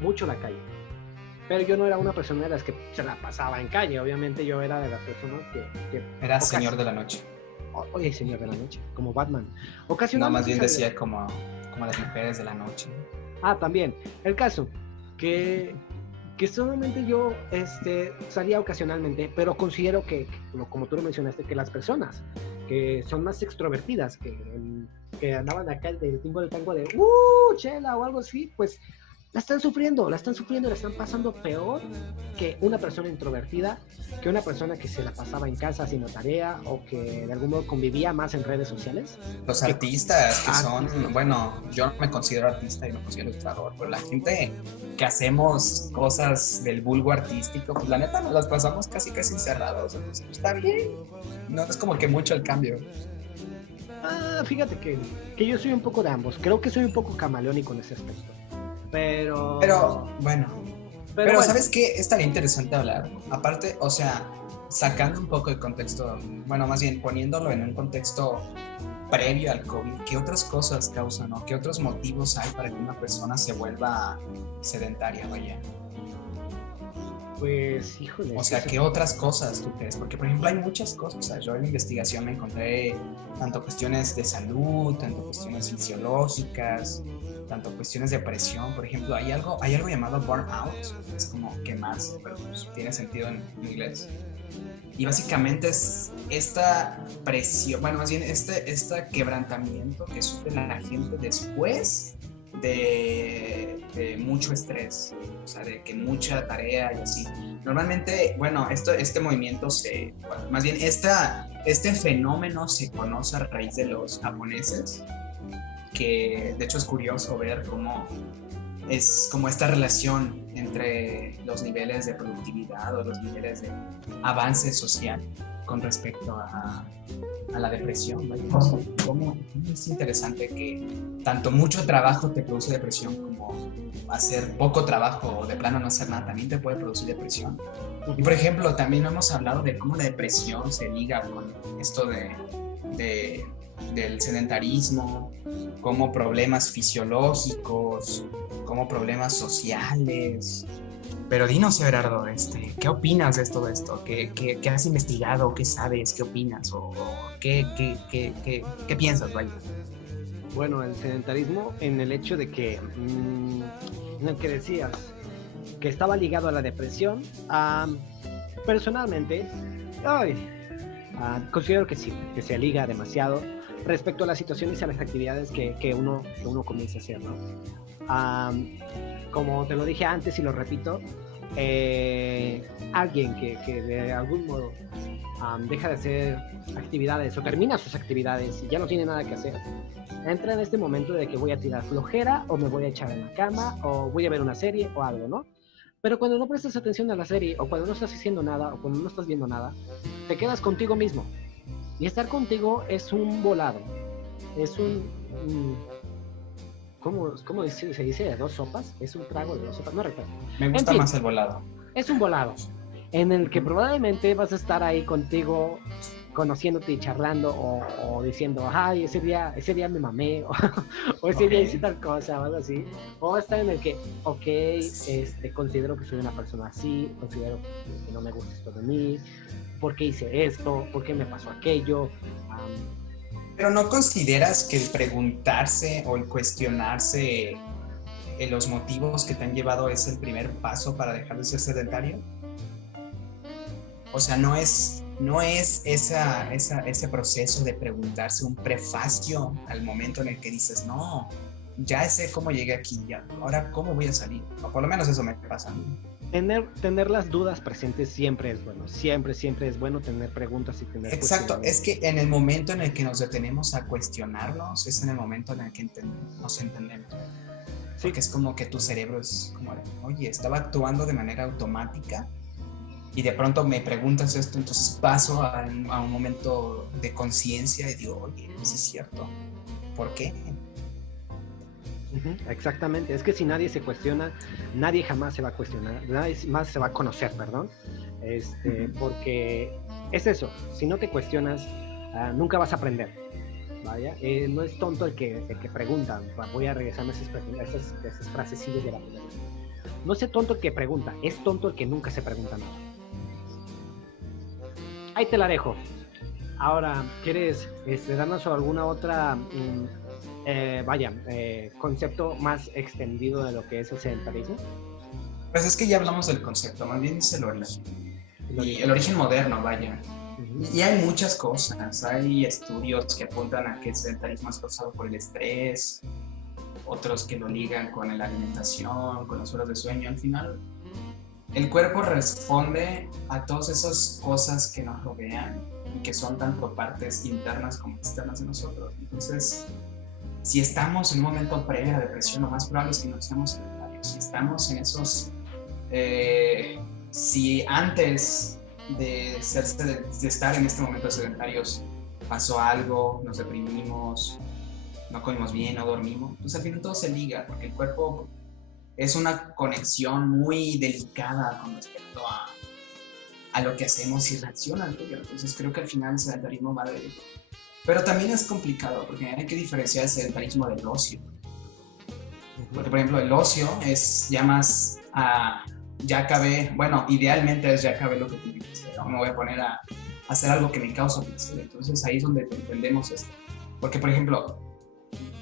mucho la calle. Pero yo no era una persona de las que se la pasaba en calle, obviamente yo era de las personas que era señor de la noche. Oye, señor de la noche, como Batman. No, más bien decía como las mujeres de la noche. Ah, también. El caso, que solamente yo salía ocasionalmente, pero considero que, como tú lo mencionaste, que las personas que son más extrovertidas, que andaban acá del tingo del tango de chela o algo así, pues la están sufriendo, la están pasando peor que una persona introvertida, que una persona que se la pasaba en casa haciendo tarea o que de algún modo convivía más en redes sociales. Los artistas que son, bueno, yo no me considero artista y me considero ilustrador, pero la gente que hacemos cosas del vulgo artístico, pues la neta nos las pasamos casi encerrados, entonces está bien, no es como que mucho el cambio. Fíjate que yo soy un poco de ambos, creo que soy un poco camaleónico en ese aspecto. Pero bueno, ¿sabes qué? Es tan interesante hablar. Aparte, o sea, sacando un poco de contexto, bueno, más bien poniéndolo en un contexto previo al COVID, ¿qué otras cosas causan o qué otros motivos hay para que una persona se vuelva sedentaria, vaya? Pues, híjole. O sea, ¿qué otras cosas tú crees? Porque, por ejemplo, hay muchas cosas. O sea, yo en mi investigación me encontré tanto cuestiones de salud, tanto cuestiones fisiológicas, tanto cuestiones de presión. Por ejemplo, hay algo llamado burnout, es como quemarse, pero pues, tiene sentido en inglés. Y básicamente es esta presión, bueno, más bien este quebrantamiento que sufre la gente después de mucho estrés, o sea, de que mucha tarea y así. Normalmente, bueno, este movimiento más bien este fenómeno se conoce a raíz de los japoneses, que de hecho es curioso ver cómo es como esta relación entre los niveles de productividad o los niveles de avance social con respecto a la depresión. ¿Cómo es interesante que tanto mucho trabajo te produce depresión como hacer poco trabajo o de plano no hacer nada también te puede producir depresión? Y por ejemplo, también hemos hablado de cómo la depresión se liga con esto del sedentarismo, como problemas fisiológicos, como problemas sociales. Pero dinos, Everardo, ¿qué opinas de todo esto? ¿Qué has investigado? ¿Qué sabes? ¿Qué opinas? ¿O qué piensas, vaya? Bueno, el sedentarismo en el hecho de que, en el que decías, que estaba ligado a la depresión, personalmente, considero que sí, que se liga demasiado respecto a las situaciones y a las actividades que uno comienza a hacer, ¿no? Como te lo dije antes y lo repito, alguien que de algún modo deja de hacer actividades o termina sus actividades y ya no tiene nada que hacer, entra en este momento de que voy a tirar flojera o me voy a echar en la cama o voy a ver una serie o algo, ¿no? Pero cuando no prestas atención a la serie o cuando no estás haciendo nada o cuando no estás viendo nada, te quedas contigo mismo. Y estar contigo es un volado, es un ¿Cómo se dice? ¿De dos sopas? ¿Es un trago de dos sopas? No recuerdo. Me gusta más el volado. Es un volado, en el que probablemente vas a estar ahí contigo, conociéndote y charlando, o diciendo, ay, ese día me mamé, o ese día hice tal cosa, o algo así. O estar en el que, considero que soy una persona así, considero que no me gusta esto de mí, ¿por qué hice esto? ¿Por qué me pasó aquello? Pero ¿no consideras que el preguntarse o el cuestionarse los motivos que te han llevado es el primer paso para dejar de ser sedentario? O sea, no es ese proceso de preguntarse un prefacio al momento en el que dices, no, ya sé cómo llegué aquí, ya, ahora cómo voy a salir. O por lo menos eso me pasa a mí. Tener las dudas presentes siempre es bueno, siempre es bueno tener preguntas y tener... Exacto, es que en el momento en el que nos detenemos a cuestionarnos, es en el momento en el que nos entendemos. Sí. Porque es como que tu cerebro es como, oye, estaba actuando de manera automática y de pronto me preguntas esto, entonces paso a un momento de conciencia y digo, oye, sí es cierto, ¿por qué? Exactamente, es que si nadie se cuestiona, nadie jamás se va a cuestionar, nadie más se va a conocer, perdón, porque es eso, si no te cuestionas, nunca vas a aprender, vaya, no es tonto el que pregunta, voy a regresarme a esas frasecillas de la primera. No es tonto el que pregunta, es tonto el que nunca se pregunta nada. Ahí te la dejo. Ahora, ¿quieres darnos alguna otra... concepto más extendido de lo que es el sedentarismo? Pues es que ya hablamos del concepto, más bien es el origen. Y el origen moderno, vaya. Y hay muchas cosas, hay estudios que apuntan a que el sedentarismo es causado por el estrés, otros que lo ligan con la alimentación, con las horas de sueño. Al final, el cuerpo responde a todas esas cosas que nos rodean y que son tanto partes internas como externas de nosotros. Entonces, si estamos en un momento previo a la depresión, lo más probable es que no seamos sedentarios. Si estamos en esos... si antes de estar en este momento sedentarios pasó algo, nos deprimimos, no comimos bien, no dormimos, pues al final todo se liga, porque el cuerpo es una conexión muy delicada con respecto a lo que hacemos y reacciona al tuyo. Entonces creo que al final el sedentarismo va de... Pero también es complicado porque hay que diferenciar el sedentarismo del ocio. Porque, por ejemplo, el ocio es ya más ya acabé, bueno, idealmente es ya acabé lo que tengo que hacer, no me voy a poner a hacer algo que me causa placer. Entonces ahí es donde entendemos esto. Porque, por ejemplo,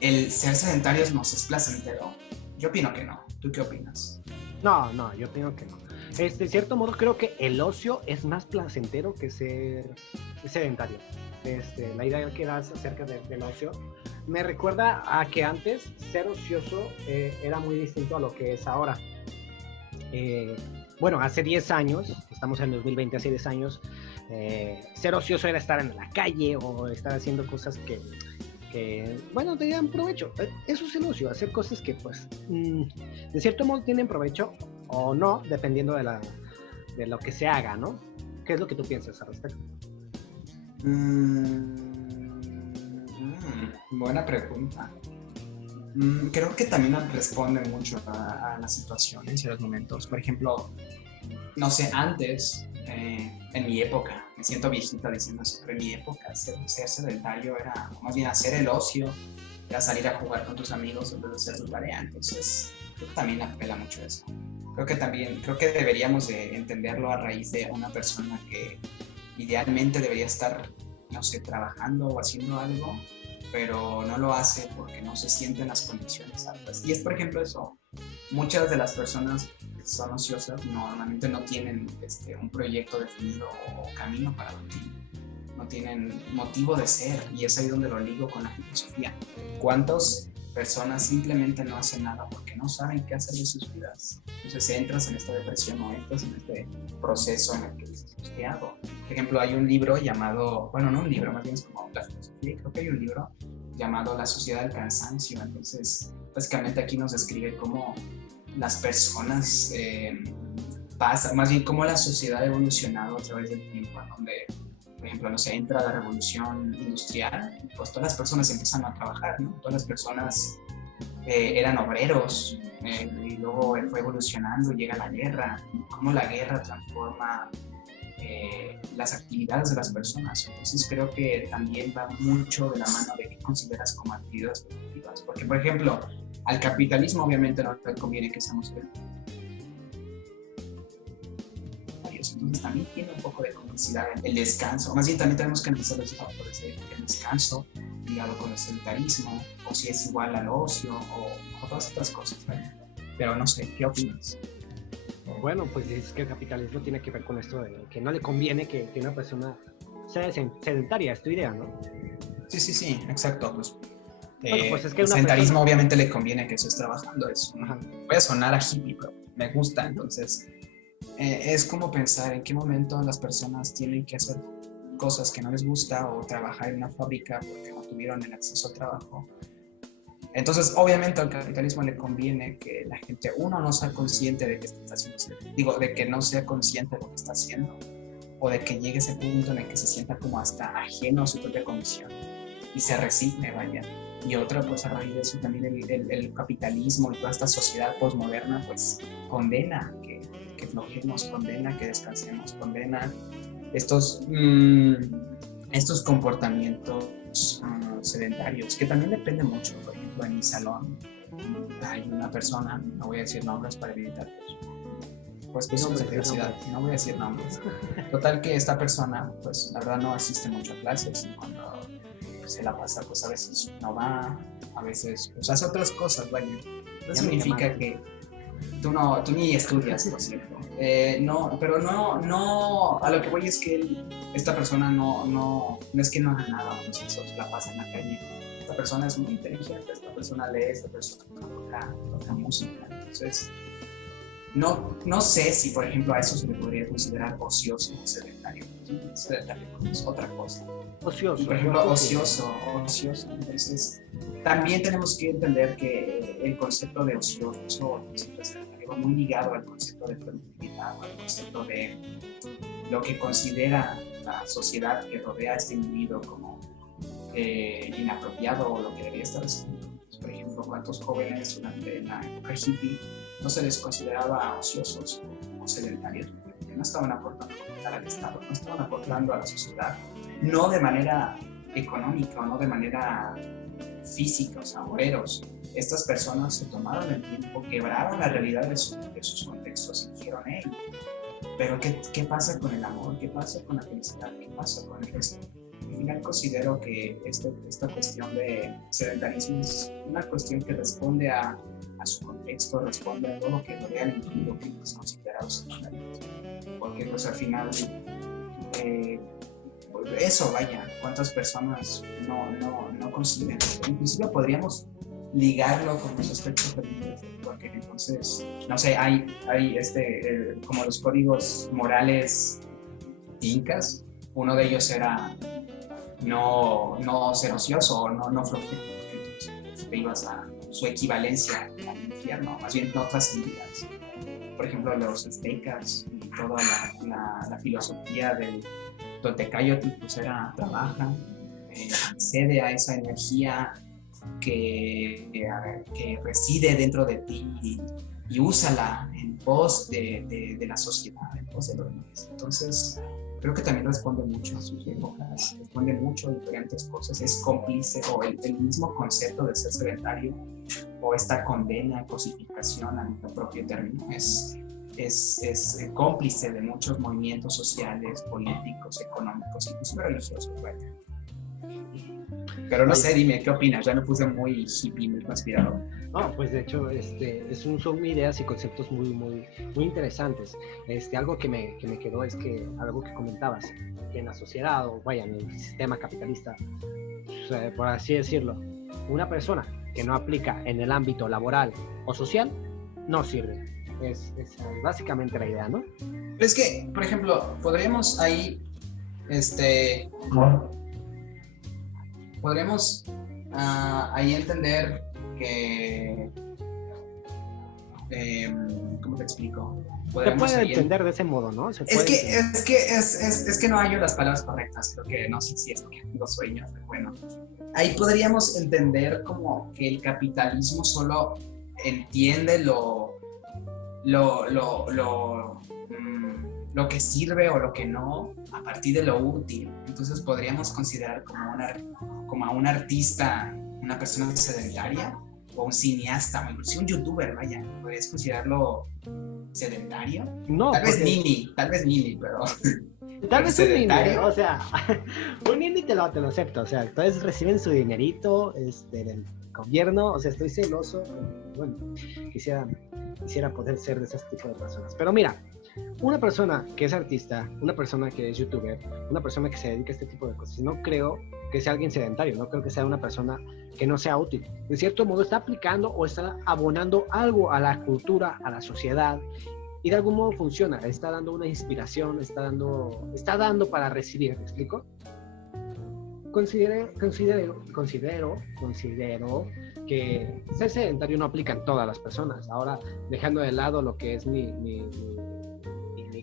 el ser sedentarios nos es placentero. Yo opino que no. ¿Tú qué opinas? No, yo opino que no. De cierto modo, creo que el ocio es más placentero que ser sedentario. La idea que das acerca del ocio me recuerda a que antes ser ocioso era muy distinto a lo que es ahora. Bueno, hace 10 años, estamos en 2020, hace 10 años, ser ocioso era estar en la calle o estar haciendo cosas que bueno, tenían provecho. Eso es el ocio, hacer cosas que pues de cierto modo tienen provecho o no, dependiendo de lo que se haga, ¿no? ¿Qué es lo que tú piensas al respecto? Buena pregunta. Creo que también responde mucho a las situaciones y a los momentos. Por ejemplo, no sé, antes, en mi época, me siento viejita diciendo eso, pero en mi época ser sedentario era, más bien hacer el ocio, era salir a jugar con tus amigos en vez de hacer tu tarea. Entonces, creo que también apela mucho eso. Creo que deberíamos de entenderlo a raíz de una persona que idealmente debería estar, no sé, trabajando o haciendo algo, pero no lo hace porque no se sienten las condiciones altas. Y es, por ejemplo, eso. Muchas de las personas que son ociosas normalmente no tienen un proyecto definido o camino para vivir. No tienen motivo de ser, y es ahí donde lo ligo con la filosofía. ¿Cuántas personas simplemente no hacen nada porque no saben qué hacer de sus vidas? Entonces entras en esta depresión o entras en este proceso en el que dices, ¿qué hago? Por ejemplo, hay un libro llamado, bueno, no un libro, más bien es como la filosofía, creo que hay un libro llamado La Sociedad del Cansancio. Entonces, básicamente aquí nos describe cómo las personas pasan, más bien cómo la sociedad ha evolucionado a través del tiempo, en donde por ejemplo, no sé, entra la revolución industrial, pues todas las personas empiezan a trabajar, ¿no? Todas las personas eran obreros, y luego fue evolucionando, llega la guerra, cómo la guerra transforma las actividades de las personas. Entonces creo que también va mucho de la mano de qué consideras como actividades productivas. Porque, por ejemplo, al capitalismo obviamente no le conviene que seamos sedentarios. Entonces también tiene un poco de complicidad el descanso. Más bien también tenemos que analizar los factores del descanso ligado con el sedentarismo, o si es igual al ocio, o todas otras cosas, ¿vale? Pero no sé, ¿qué opinas? Bueno, pues es que el capitalismo tiene que ver con esto de que no le conviene que una persona sea sedentaria, es tu idea, ¿no? Sí, exacto. Pues, bueno, pues es que el sedentarismo persona... obviamente le conviene que estés trabajando. Voy a sonar a hippie, pero me gusta. Entonces, es como pensar en qué momento las personas tienen que hacer cosas que no les gusta o trabajar en una fábrica porque no tuvieron el acceso al trabajo. Entonces, obviamente al capitalismo le conviene que la gente, uno, no sea consciente de que está haciendo, de que no sea consciente de lo que está haciendo, o de que llegue ese punto en el que se sienta como hasta ajeno a su propia condición y se resigne, vaya. Y otra, pues a raíz de eso también el capitalismo y toda esta sociedad postmoderna, pues condena que flojemos, condena que descansemos, condena estos comportamientos sedentarios, que también depende mucho. Por ejemplo, en mi salón hay una persona, no voy a decir nombres para evitar pues cuestiones de privacidad, no voy a decir nombres. Total que esta persona, pues la verdad no asiste mucho a clases, y cuando se la pasa, pues a veces no va, a veces pues hace otras cosas, vaya. No significa que tú ni estudias, por cierto. No, pero no, a lo que voy es que esta persona no es que no haga nada, pues eso se la pasa en la calle. Esta persona es muy inteligente, esta persona lee, esta persona toca música. Entonces, no sé si, por ejemplo, a eso se le podría considerar ocioso o sedentario. Sedentario es otra cosa. Ocioso. Y, por ejemplo, ocioso. Entonces, también tenemos que entender que el concepto de ocioso o el concepto de sedentario va muy ligado al concepto de productividad, al concepto de lo que considera la sociedad que rodea a este individuo como inapropiado o lo que debería estar haciendo. Por ejemplo, cuántos jóvenes durante la época hippie no se les consideraba ociosos o sedentarios, porque no estaban aportando al Estado, no estaban aportando a la sociedad, no de manera económica o no de manera física, o sea, obreros. Estas personas se tomaron el tiempo, quebraron la realidad de sus contextos y dijeron, hey, pero ¿qué pasa con el amor? ¿Qué pasa con la felicidad? ¿Qué pasa con el resto? Al final considero que esta cuestión de sedentarismo es una cuestión que responde a su contexto, responde a todo lo que rodea al individuo que es considerado sedentario. Porque pues al final eso, vaya, cuántas personas no consideran. Inclusive podríamos ligarlo con los aspectos religiosos, porque entonces, no sé, hay como los códigos morales incas, uno de ellos era no ser ocioso o no flojear, porque entonces te ibas a su equivalencia al infierno, más bien no trascendías. Por ejemplo, los aztecas y toda la filosofía del Toltecayo pues trabaja, accede a esa energía que reside dentro de ti y úsala en pos de la sociedad, en pos de los demás. Entonces, creo que también responde mucho a sus épocas, responde mucho a diferentes cosas, es cómplice, o el mismo concepto de ser sedentario, o esta condena, cosificación a nuestro propio término, es cómplice de muchos movimientos sociales, políticos, económicos, incluso religiosos. Vaya. Pero no sé, dime, ¿qué opinas? Ya me puse muy hippie, muy conspirador. No, pues de hecho son ideas y conceptos muy interesantes. Algo que me quedó es que algo que comentabas, que en la sociedad o vaya, en el sistema capitalista, por así decirlo, una persona que no aplica en el ámbito laboral o social no sirve. Es básicamente la idea, ¿no? Pero es que, por ejemplo, podríamos ahí ahí entender que ¿cómo te explico? Se puede entender de ese modo, ¿no? Es que no hallo las palabras correctas, creo que no sé si es porque tengo sueños, pero bueno. Ahí podríamos entender como que el capitalismo solo entiende lo que sirve o lo que no a partir de lo útil. Entonces podríamos considerar como a un artista una persona sedentaria o un cineasta o incluso un youtuber, vaya, ¿podrías considerarlo sedentario? No, tal vez Nini, pero tal vez un Nini, sedentario. o sea, un Nini te lo acepto, o sea, entonces reciben su dinerito del gobierno, o sea, estoy celoso, bueno, quisiera poder ser de ese tipo de personas, pero mira, una persona que es artista, una persona que es youtuber, una persona que se dedica a este tipo de cosas, no creo que sea alguien sedentario, no creo que sea una persona que no sea útil. De cierto modo está aplicando o está abonando algo a la cultura, a la sociedad, y de algún modo funciona, está dando una inspiración, está dando para recibir, ¿me explico? Considero que ser sedentario no aplica en todas las personas. Ahora, dejando de lado lo que es mi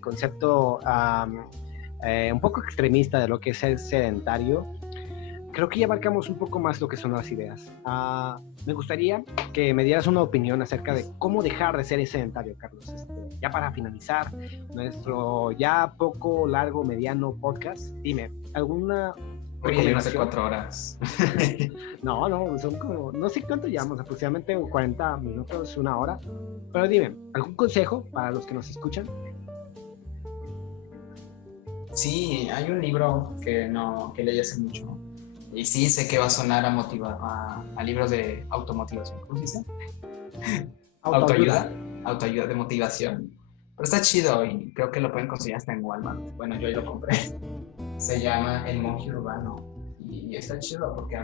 concepto un poco extremista de lo que es ser sedentario, creo que ya abarcamos un poco más lo que son las ideas. Me gustaría que me dieras una opinión acerca de cómo dejar de ser sedentario, Carlos. Ya para finalizar nuestro ya poco largo, mediano podcast, dime, ¿alguna Oye, hace 4 horas. No, son como, no sé cuánto llevamos, aproximadamente 40 minutos, 1 hora. Pero dime, ¿algún consejo para los que nos escuchan? Sí, hay un libro que leí hace mucho. Y sí, sé que va a sonar a libros de automotivación. ¿Cómo se dice? Autoayuda de motivación. Pero está chido y creo que lo pueden conseguir hasta en Walmart. Bueno, yo ahí lo compré. Se llama El monje urbano. Y está chido porque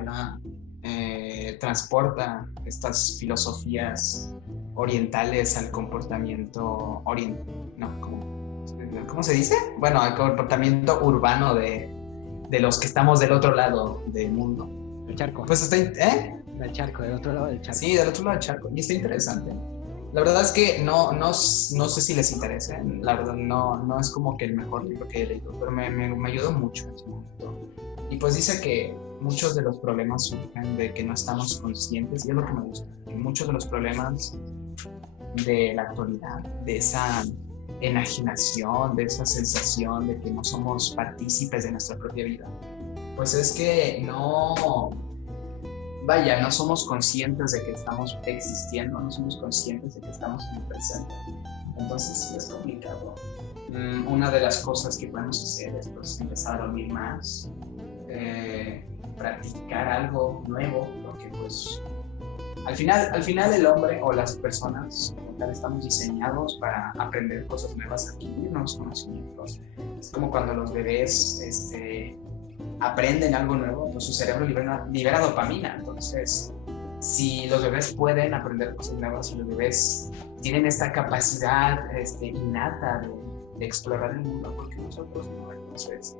transporta estas filosofías orientales al comportamiento ¿cómo se dice? Bueno, al comportamiento urbano de los que estamos del otro lado del mundo. El charco. Pues del charco, del otro lado del charco. Sí, del otro lado del charco. Y está interesante. La verdad es que no sé si les interesa. La verdad no es como que el mejor libro que he leído, pero me ayudó mucho en ese momento. Y pues dice que muchos de los problemas surgen de que no estamos conscientes, y es lo que me gusta, que muchos de los problemas de la actualidad, de esa enajenación, de esa sensación de que no somos partícipes de nuestra propia vida, pues es que no somos conscientes de que estamos existiendo, no somos conscientes de que estamos en el presente. Entonces sí es complicado. Una de las cosas que podemos hacer es pues, empezar a dormir más, practicar algo nuevo, porque pues al final el hombre o las personas estamos diseñados para aprender cosas nuevas, adquirir nuevos conocimientos. Es como cuando los bebés aprenden algo nuevo, pues su cerebro libera dopamina. Entonces, si los bebés pueden aprender cosas nuevas, si los bebés tienen esta capacidad innata de explorar el mundo, porque nosotros no. Entonces,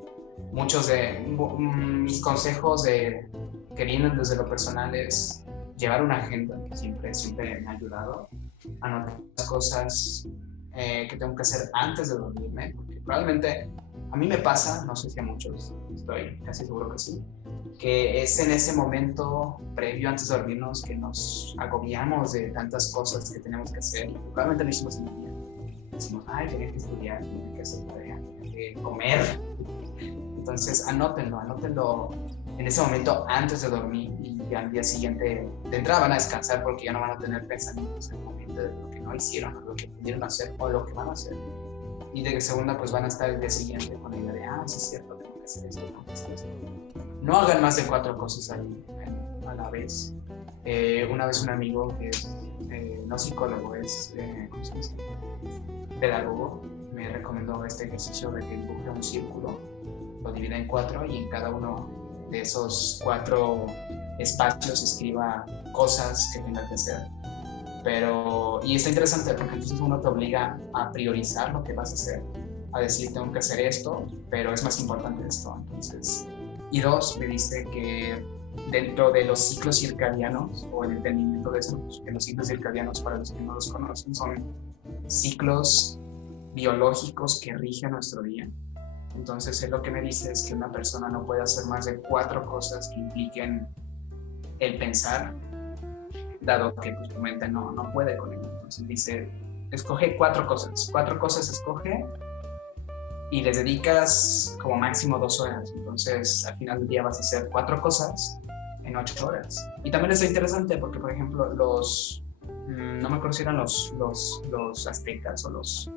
muchos de mis consejos que vienen desde lo personal es llevar una agenda, que siempre me ha ayudado, anotar las cosas que tengo que hacer antes de dormirme, porque probablemente a mí me pasa, no sé si a muchos, estoy casi seguro que sí, que es en ese momento previo antes de dormirnos que nos agobiamos de tantas cosas que tenemos que hacer, y probablemente lo hicimos en el día. Decimos, tenía que estudiar, tenía que hacer tarea, tenía que comer. Entonces anótenlo en ese momento antes de dormir, y al día siguiente de entrada van a descansar porque ya no van a tener pensamientos en el momento de lo que no hicieron, o lo que pudieron hacer o lo que van a hacer. Y de segunda pues van a estar el día siguiente con la idea de, sí es cierto, tengo que hacer esto, tengo que hacer esto. No hagan más de 4 cosas a la vez. Una vez un amigo que es no psicólogo, es ¿cómo se dice? Pedagogo, me recomendó este ejercicio de que dibuje un círculo, lo divida en 4 y en cada uno de esos 4 espacios escriba cosas que tenga que hacer. Y está interesante porque entonces uno te obliga a priorizar lo que vas a hacer, a decir tengo que hacer esto, pero es más importante esto. Entonces, y 2, me dice que dentro de los ciclos circadianos, o el entendimiento de esto, pues, que los ciclos circadianos, para los que no los conocen, son ciclos biológicos que rigen nuestro día. Entonces, él lo que me dice es que una persona no puede hacer más de 4 cosas que impliquen el pensar, dado que pues, tu mente no puede con ello. Entonces dice, escoge 4 cosas escoge, y les dedicas como máximo 2 horas. Entonces, al final del día vas a hacer 4 cosas en 8 horas. Y también es interesante porque, por ejemplo, no me acuerdo si eran los aztecas o los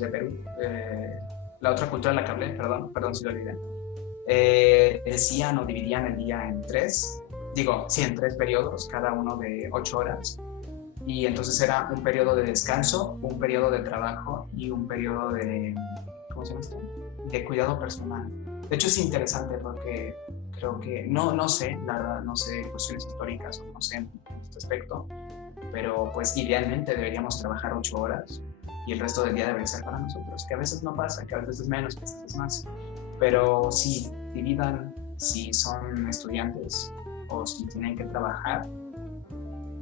de Perú, la otra cultura de la que hablé, perdón si lo olvidé, decían o dividían el día en 3 periodos, cada uno de 8 horas. Y entonces era un periodo de descanso, un periodo de trabajo y un periodo de, ¿cómo se llama esto? De cuidado personal. De hecho es interesante porque creo que, no sé, la verdad, no sé cuestiones históricas o no sé en este aspecto, pero pues idealmente deberíamos trabajar 8 horas y el resto del día debería ser para nosotros, que a veces no pasa, que a veces es menos, que a veces es más. Pero sí, dividan si son estudiantes o si tienen que trabajar,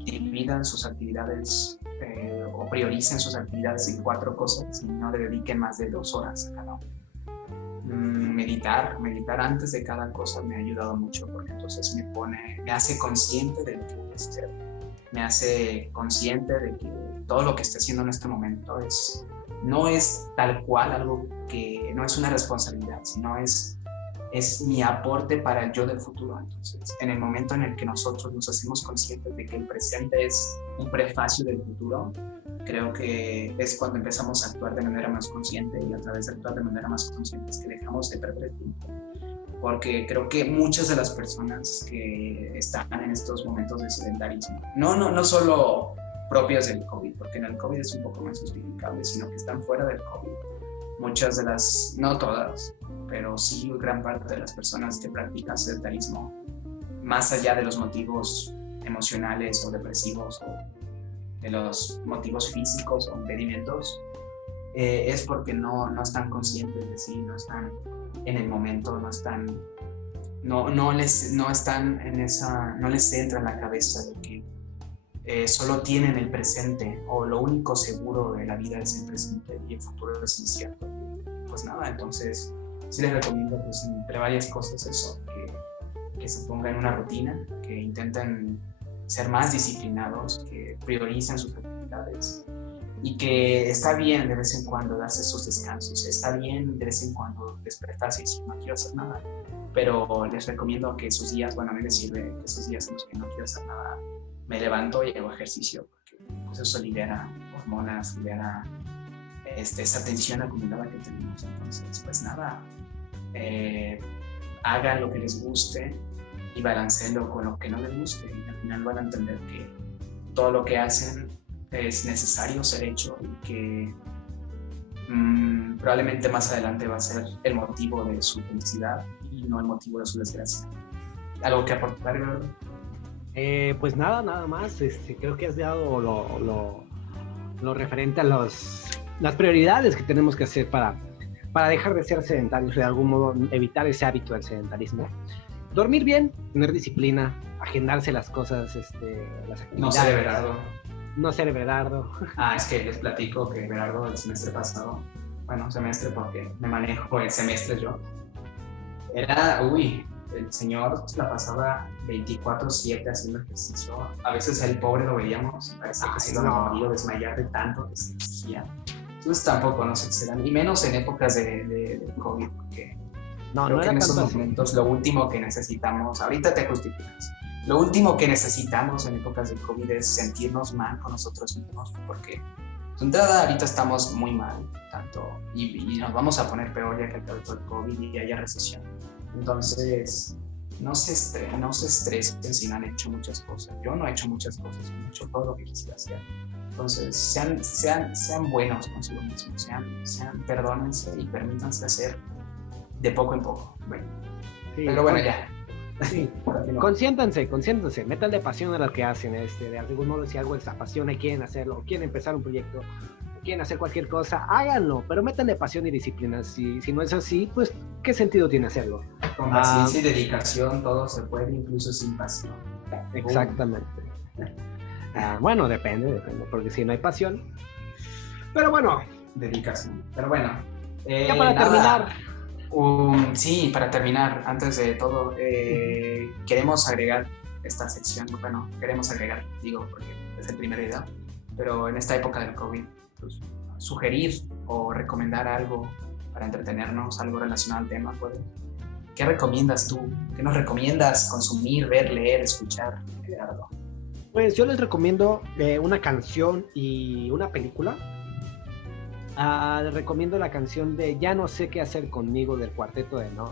dividan sus actividades o prioricen sus actividades en 4 cosas y no le dediquen más de 2 horas a cada uno. Meditar antes de cada cosa me ha ayudado mucho porque entonces me hace consciente de lo que voy a hacer, me hace consciente de que todo lo que estoy haciendo en este momento no es tal cual algo que no es una responsabilidad, sino es mi aporte para el yo del futuro. Entonces, en el momento en el que nosotros nos hacemos conscientes de que el presente es un prefacio del futuro, creo que es cuando empezamos a actuar de manera más consciente, y a través de actuar de manera más consciente es que dejamos de perder el tiempo. Porque creo que muchas de las personas que están en estos momentos de sedentarismo, no solo propios del COVID, porque en el COVID es un poco más justificable, sino que están fuera del COVID. Muchas de las, no todas, pero sí gran parte de las personas que practican sedentarismo, más allá de los motivos emocionales o depresivos o de los motivos físicos o impedimentos, es porque no están conscientes de sí, no están en el momento, no les entra en la cabeza de que solo tienen el presente, o lo único seguro de la vida es el presente y el futuro es incierto. Pues nada, entonces sí les recomiendo, pues, entre varias cosas eso, que se pongan en una rutina, que intenten ser más disciplinados, que prioricen sus actividades, y que está bien de vez en cuando darse esos descansos, está bien de vez en cuando despertarse y decir no quiero hacer nada, pero les recomiendo que esos días, bueno, a mí me sirve que esos días en los que no quiero hacer nada, me levanto y hago ejercicio, porque pues, eso libera hormonas, libera esa tensión acumulada que tenemos. Entonces, pues nada, hagan lo que les guste y balanceenlo con lo que no les guste, y al final van a entender que todo lo que hacen es necesario ser hecho, y que probablemente más adelante va a ser el motivo de su felicidad y no el motivo de su desgracia. ¿Algo que aportar, Eduardo? Pues nada más. Creo que has dado lo referente a las prioridades que tenemos que hacer para dejar de ser sedentarios, de algún modo evitar ese hábito del sedentarismo. Dormir bien, tener disciplina, agendarse las cosas, las actividades. No ser Everardo. Es que les platico que Everardo el semestre pasado, semestre porque me manejo el semestre yo, el señor se la pasaba 24/7 haciendo ejercicio. A veces el pobre lo veíamos, parecía que se iba a morir o desmayar de tanto que se exigía. Entonces tampoco nos excedan, y menos en épocas de COVID, porque creo que en esos momentos lo último que necesitamos, ahorita te justificas, lo último que necesitamos en épocas de COVID es sentirnos mal con nosotros mismos, porque de entrada ahorita estamos muy mal, y nos vamos a poner peor ya que acabe todo el COVID y haya recesión. Entonces, no se estresen si no han hecho muchas cosas. Yo no he hecho muchas cosas, he hecho todo lo que quisiera hacer. Entonces, sean buenos consigo mismos, perdónense y permítanse hacer de poco en poco. Bueno, sí, pero bueno, ya. Sí. Consiéntanse, métanle pasión a lo que hacen. De algún modo, si algo les apasiona y quieren hacerlo, o quieren empezar un proyecto, o quieren hacer cualquier cosa, háganlo, pero métanle pasión y disciplina. Si no es así, pues, ¿qué sentido tiene hacerlo? Con paciencia y dedicación todo se puede, incluso sin pasión. Exactamente. Bueno, depende, porque si no hay pasión. Pero bueno. Dedicación. Pero bueno. Ya para terminar. Sí, para terminar, antes de todo, queremos agregar esta sección. Bueno, digo, porque es el primer video. Pero en esta época del COVID, pues, sugerir o recomendar algo para entretenernos, algo relacionado al tema, pues. ¿Qué recomiendas tú? ¿Qué nos recomiendas consumir, ver, leer, escuchar, Gerardo? Pues yo les recomiendo una canción y una película. Les recomiendo la canción de Ya no sé qué hacer conmigo del Cuarteto de Nos.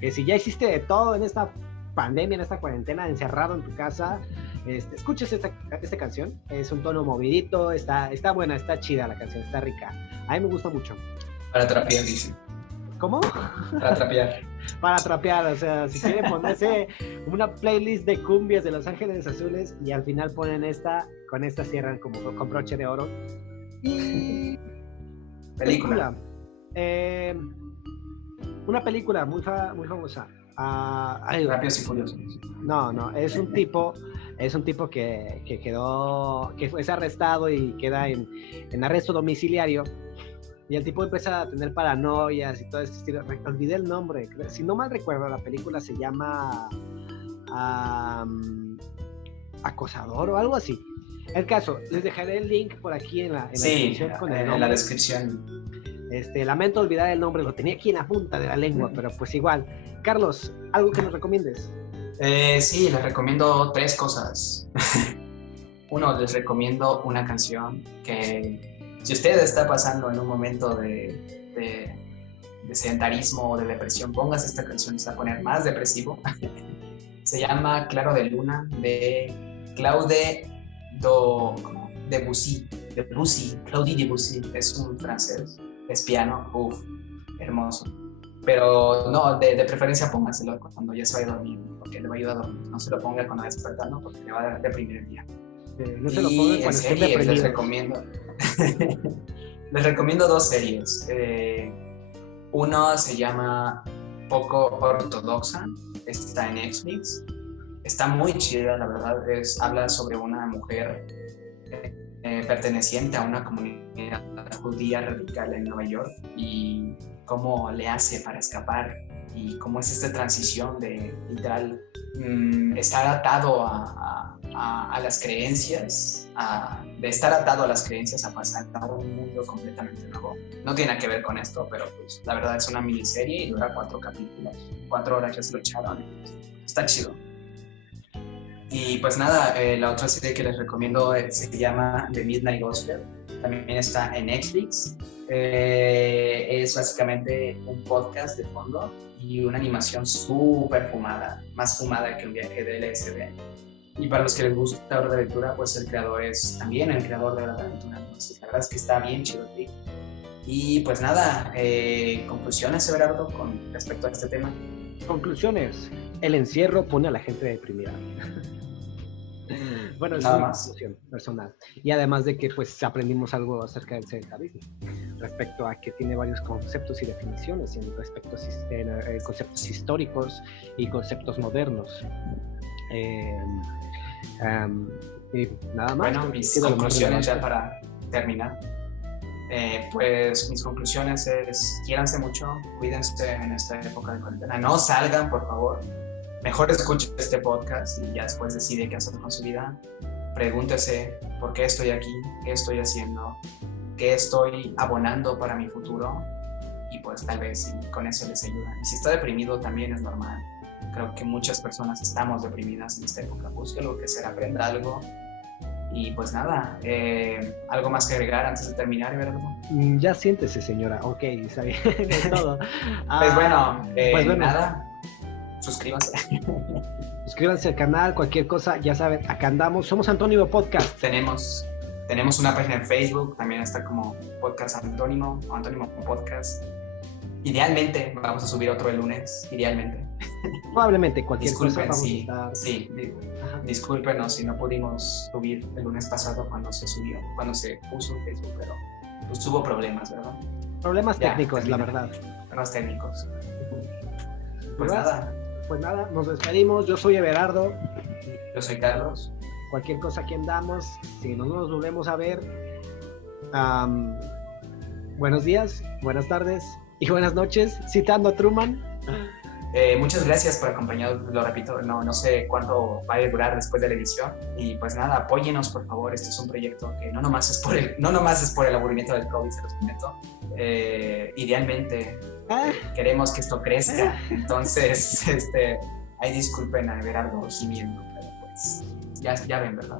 Que si ya hiciste de todo en esta pandemia, en esta cuarentena, encerrado en tu casa, escuches esta canción. Es un tono movidito, está buena, está chida la canción, está rica. A mí me gusta mucho. Para trapear, dice. ¿Cómo? Para trapear. Para trapear, o sea, si quieren ponerse una playlist de cumbias de Los Ángeles Azules y al final ponen con esta cierran como con broche de oro. Y película. Una película muy famosa. Rápidos y Furiosos. No, es un tipo que fue arrestado y queda en arresto domiciliario. Y el tipo empieza a tener paranoias y todo este estilo. Olvidé el nombre. Si no mal recuerdo, la película se llama Acosador o algo así. El caso, les dejaré el link por aquí en la descripción. En la descripción. Lamento olvidar el nombre, lo tenía aquí en la punta de la lengua, pero pues igual. Carlos, ¿algo que nos recomiendes? Sí, les recomiendo 3 cosas. Uno, les recomiendo una canción que, si usted está pasando en un momento de sedentarismo o de depresión, póngase esta canción, se va a poner más depresivo. Se llama Claro de Luna, de Claude Debussy. Claudie Debussy, es un francés, es piano, hermoso. Pero no, de preferencia póngaselo cuando ya se vaya a dormir, porque le va a ayudar a dormir. No se lo ponga cuando va despertando, porque le va a deprimir el día. No se lo pongan cuando esté deprimido. Les recomiendo 2 series. Uno se llama Poco Ortodoxa, está en Netflix. Está muy chida, la verdad. Habla sobre una mujer perteneciente a una comunidad judía radical en Nueva York y cómo le hace para escapar y cómo es esta transición de literal estar atado a las creencias, de estar atado a las creencias a pasar a un mundo completamente nuevo. No tiene nada que ver con esto, pero pues la verdad es una miniserie y dura 4 capítulos, 4 horas ya se lo echaron. Está chido. Y pues nada, la otra serie que les recomiendo se llama The Midnight Gospel. También está en Netflix. Es básicamente un podcast de fondo y una animación súper fumada, más fumada que un viaje de LSD. Y para los que les gusta Hora de Aventura, pues el creador es también el creador de Hora de Aventura. Entonces, la verdad es que está bien chido. Y pues nada, conclusiones, Everardo, con respecto a este tema. Conclusiones. El encierro pone a la gente deprimida. Bueno, es una conclusión personal. Y además de que pues aprendimos algo acerca del sedentarismo, respecto a que tiene varios conceptos y definiciones en conceptos históricos y conceptos modernos. Y nada más. Bueno, mis conclusiones ya para terminar. Pues mis conclusiones es: quiéranse mucho, cuídense en esta época de cuarentena, no salgan, por favor. Mejor escuche este podcast y ya después decide qué hacer con su vida. Pregúntese por qué estoy aquí, qué estoy haciendo, qué estoy abonando para mi futuro, y pues tal vez con eso les ayuda. Y si está deprimido también es normal. Creo que muchas personas estamos deprimidas en esta época. Busque lo que sea, aprenda algo. Y pues nada, ¿algo más que agregar antes de terminar, ¿verdad? Ya siéntese, señora. Ok, está bien, es todo. Pues bueno, nada. Suscríbanse. Suscríbanse al canal, cualquier cosa, ya saben, acá andamos. Somos Antónimo Podcast. Tenemos una página en Facebook, también está como Podcast Antónimo o Antónimo Podcast. Idealmente vamos a subir otro el lunes, idealmente. Probablemente cualquier Disculpen, cosa vamos a estar... Sí, discúlpenos si no pudimos subir el lunes pasado cuando se puso en Facebook, pero pues hubo problemas, ¿verdad? Problemas técnicos, la verdad. Problemas técnicos. Pues nada. Pues nada, nos despedimos. Yo soy Everardo. Yo soy Carlos. Cualquier cosa aquí andamos. Si no nos volvemos a ver, buenos días, buenas tardes y buenas noches, citando a Truman. Muchas gracias por acompañarnos, lo repito, no sé cuánto va a durar después de la edición. Y pues nada, apóyenos por favor, este es un proyecto que no nomás es por el aburrimiento del COVID, se los prometo. Idealmente queremos que esto crezca, entonces ahí disculpen a Everardo gimiendo, pero pues ya ven, ¿verdad?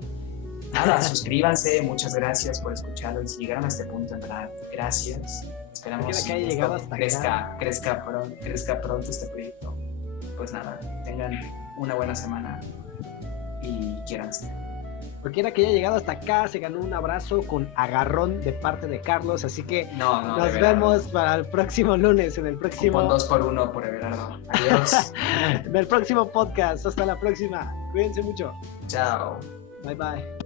Nada, suscríbanse, muchas gracias por escucharlo y si llegaron a este punto, en verdad, gracias. Esperamos que haya llegado hasta crezca pronto este proyecto. Pues nada, tengan una buena semana y quiéranse. Cualquiera que haya llegado hasta acá se ganó un abrazo con agarrón de parte de Carlos, así que nos vemos para el próximo lunes, en el próximo... Cupón 2x1 por Everardo. Adiós. En el próximo podcast. Hasta la próxima. Cuídense mucho. Chao. Bye bye.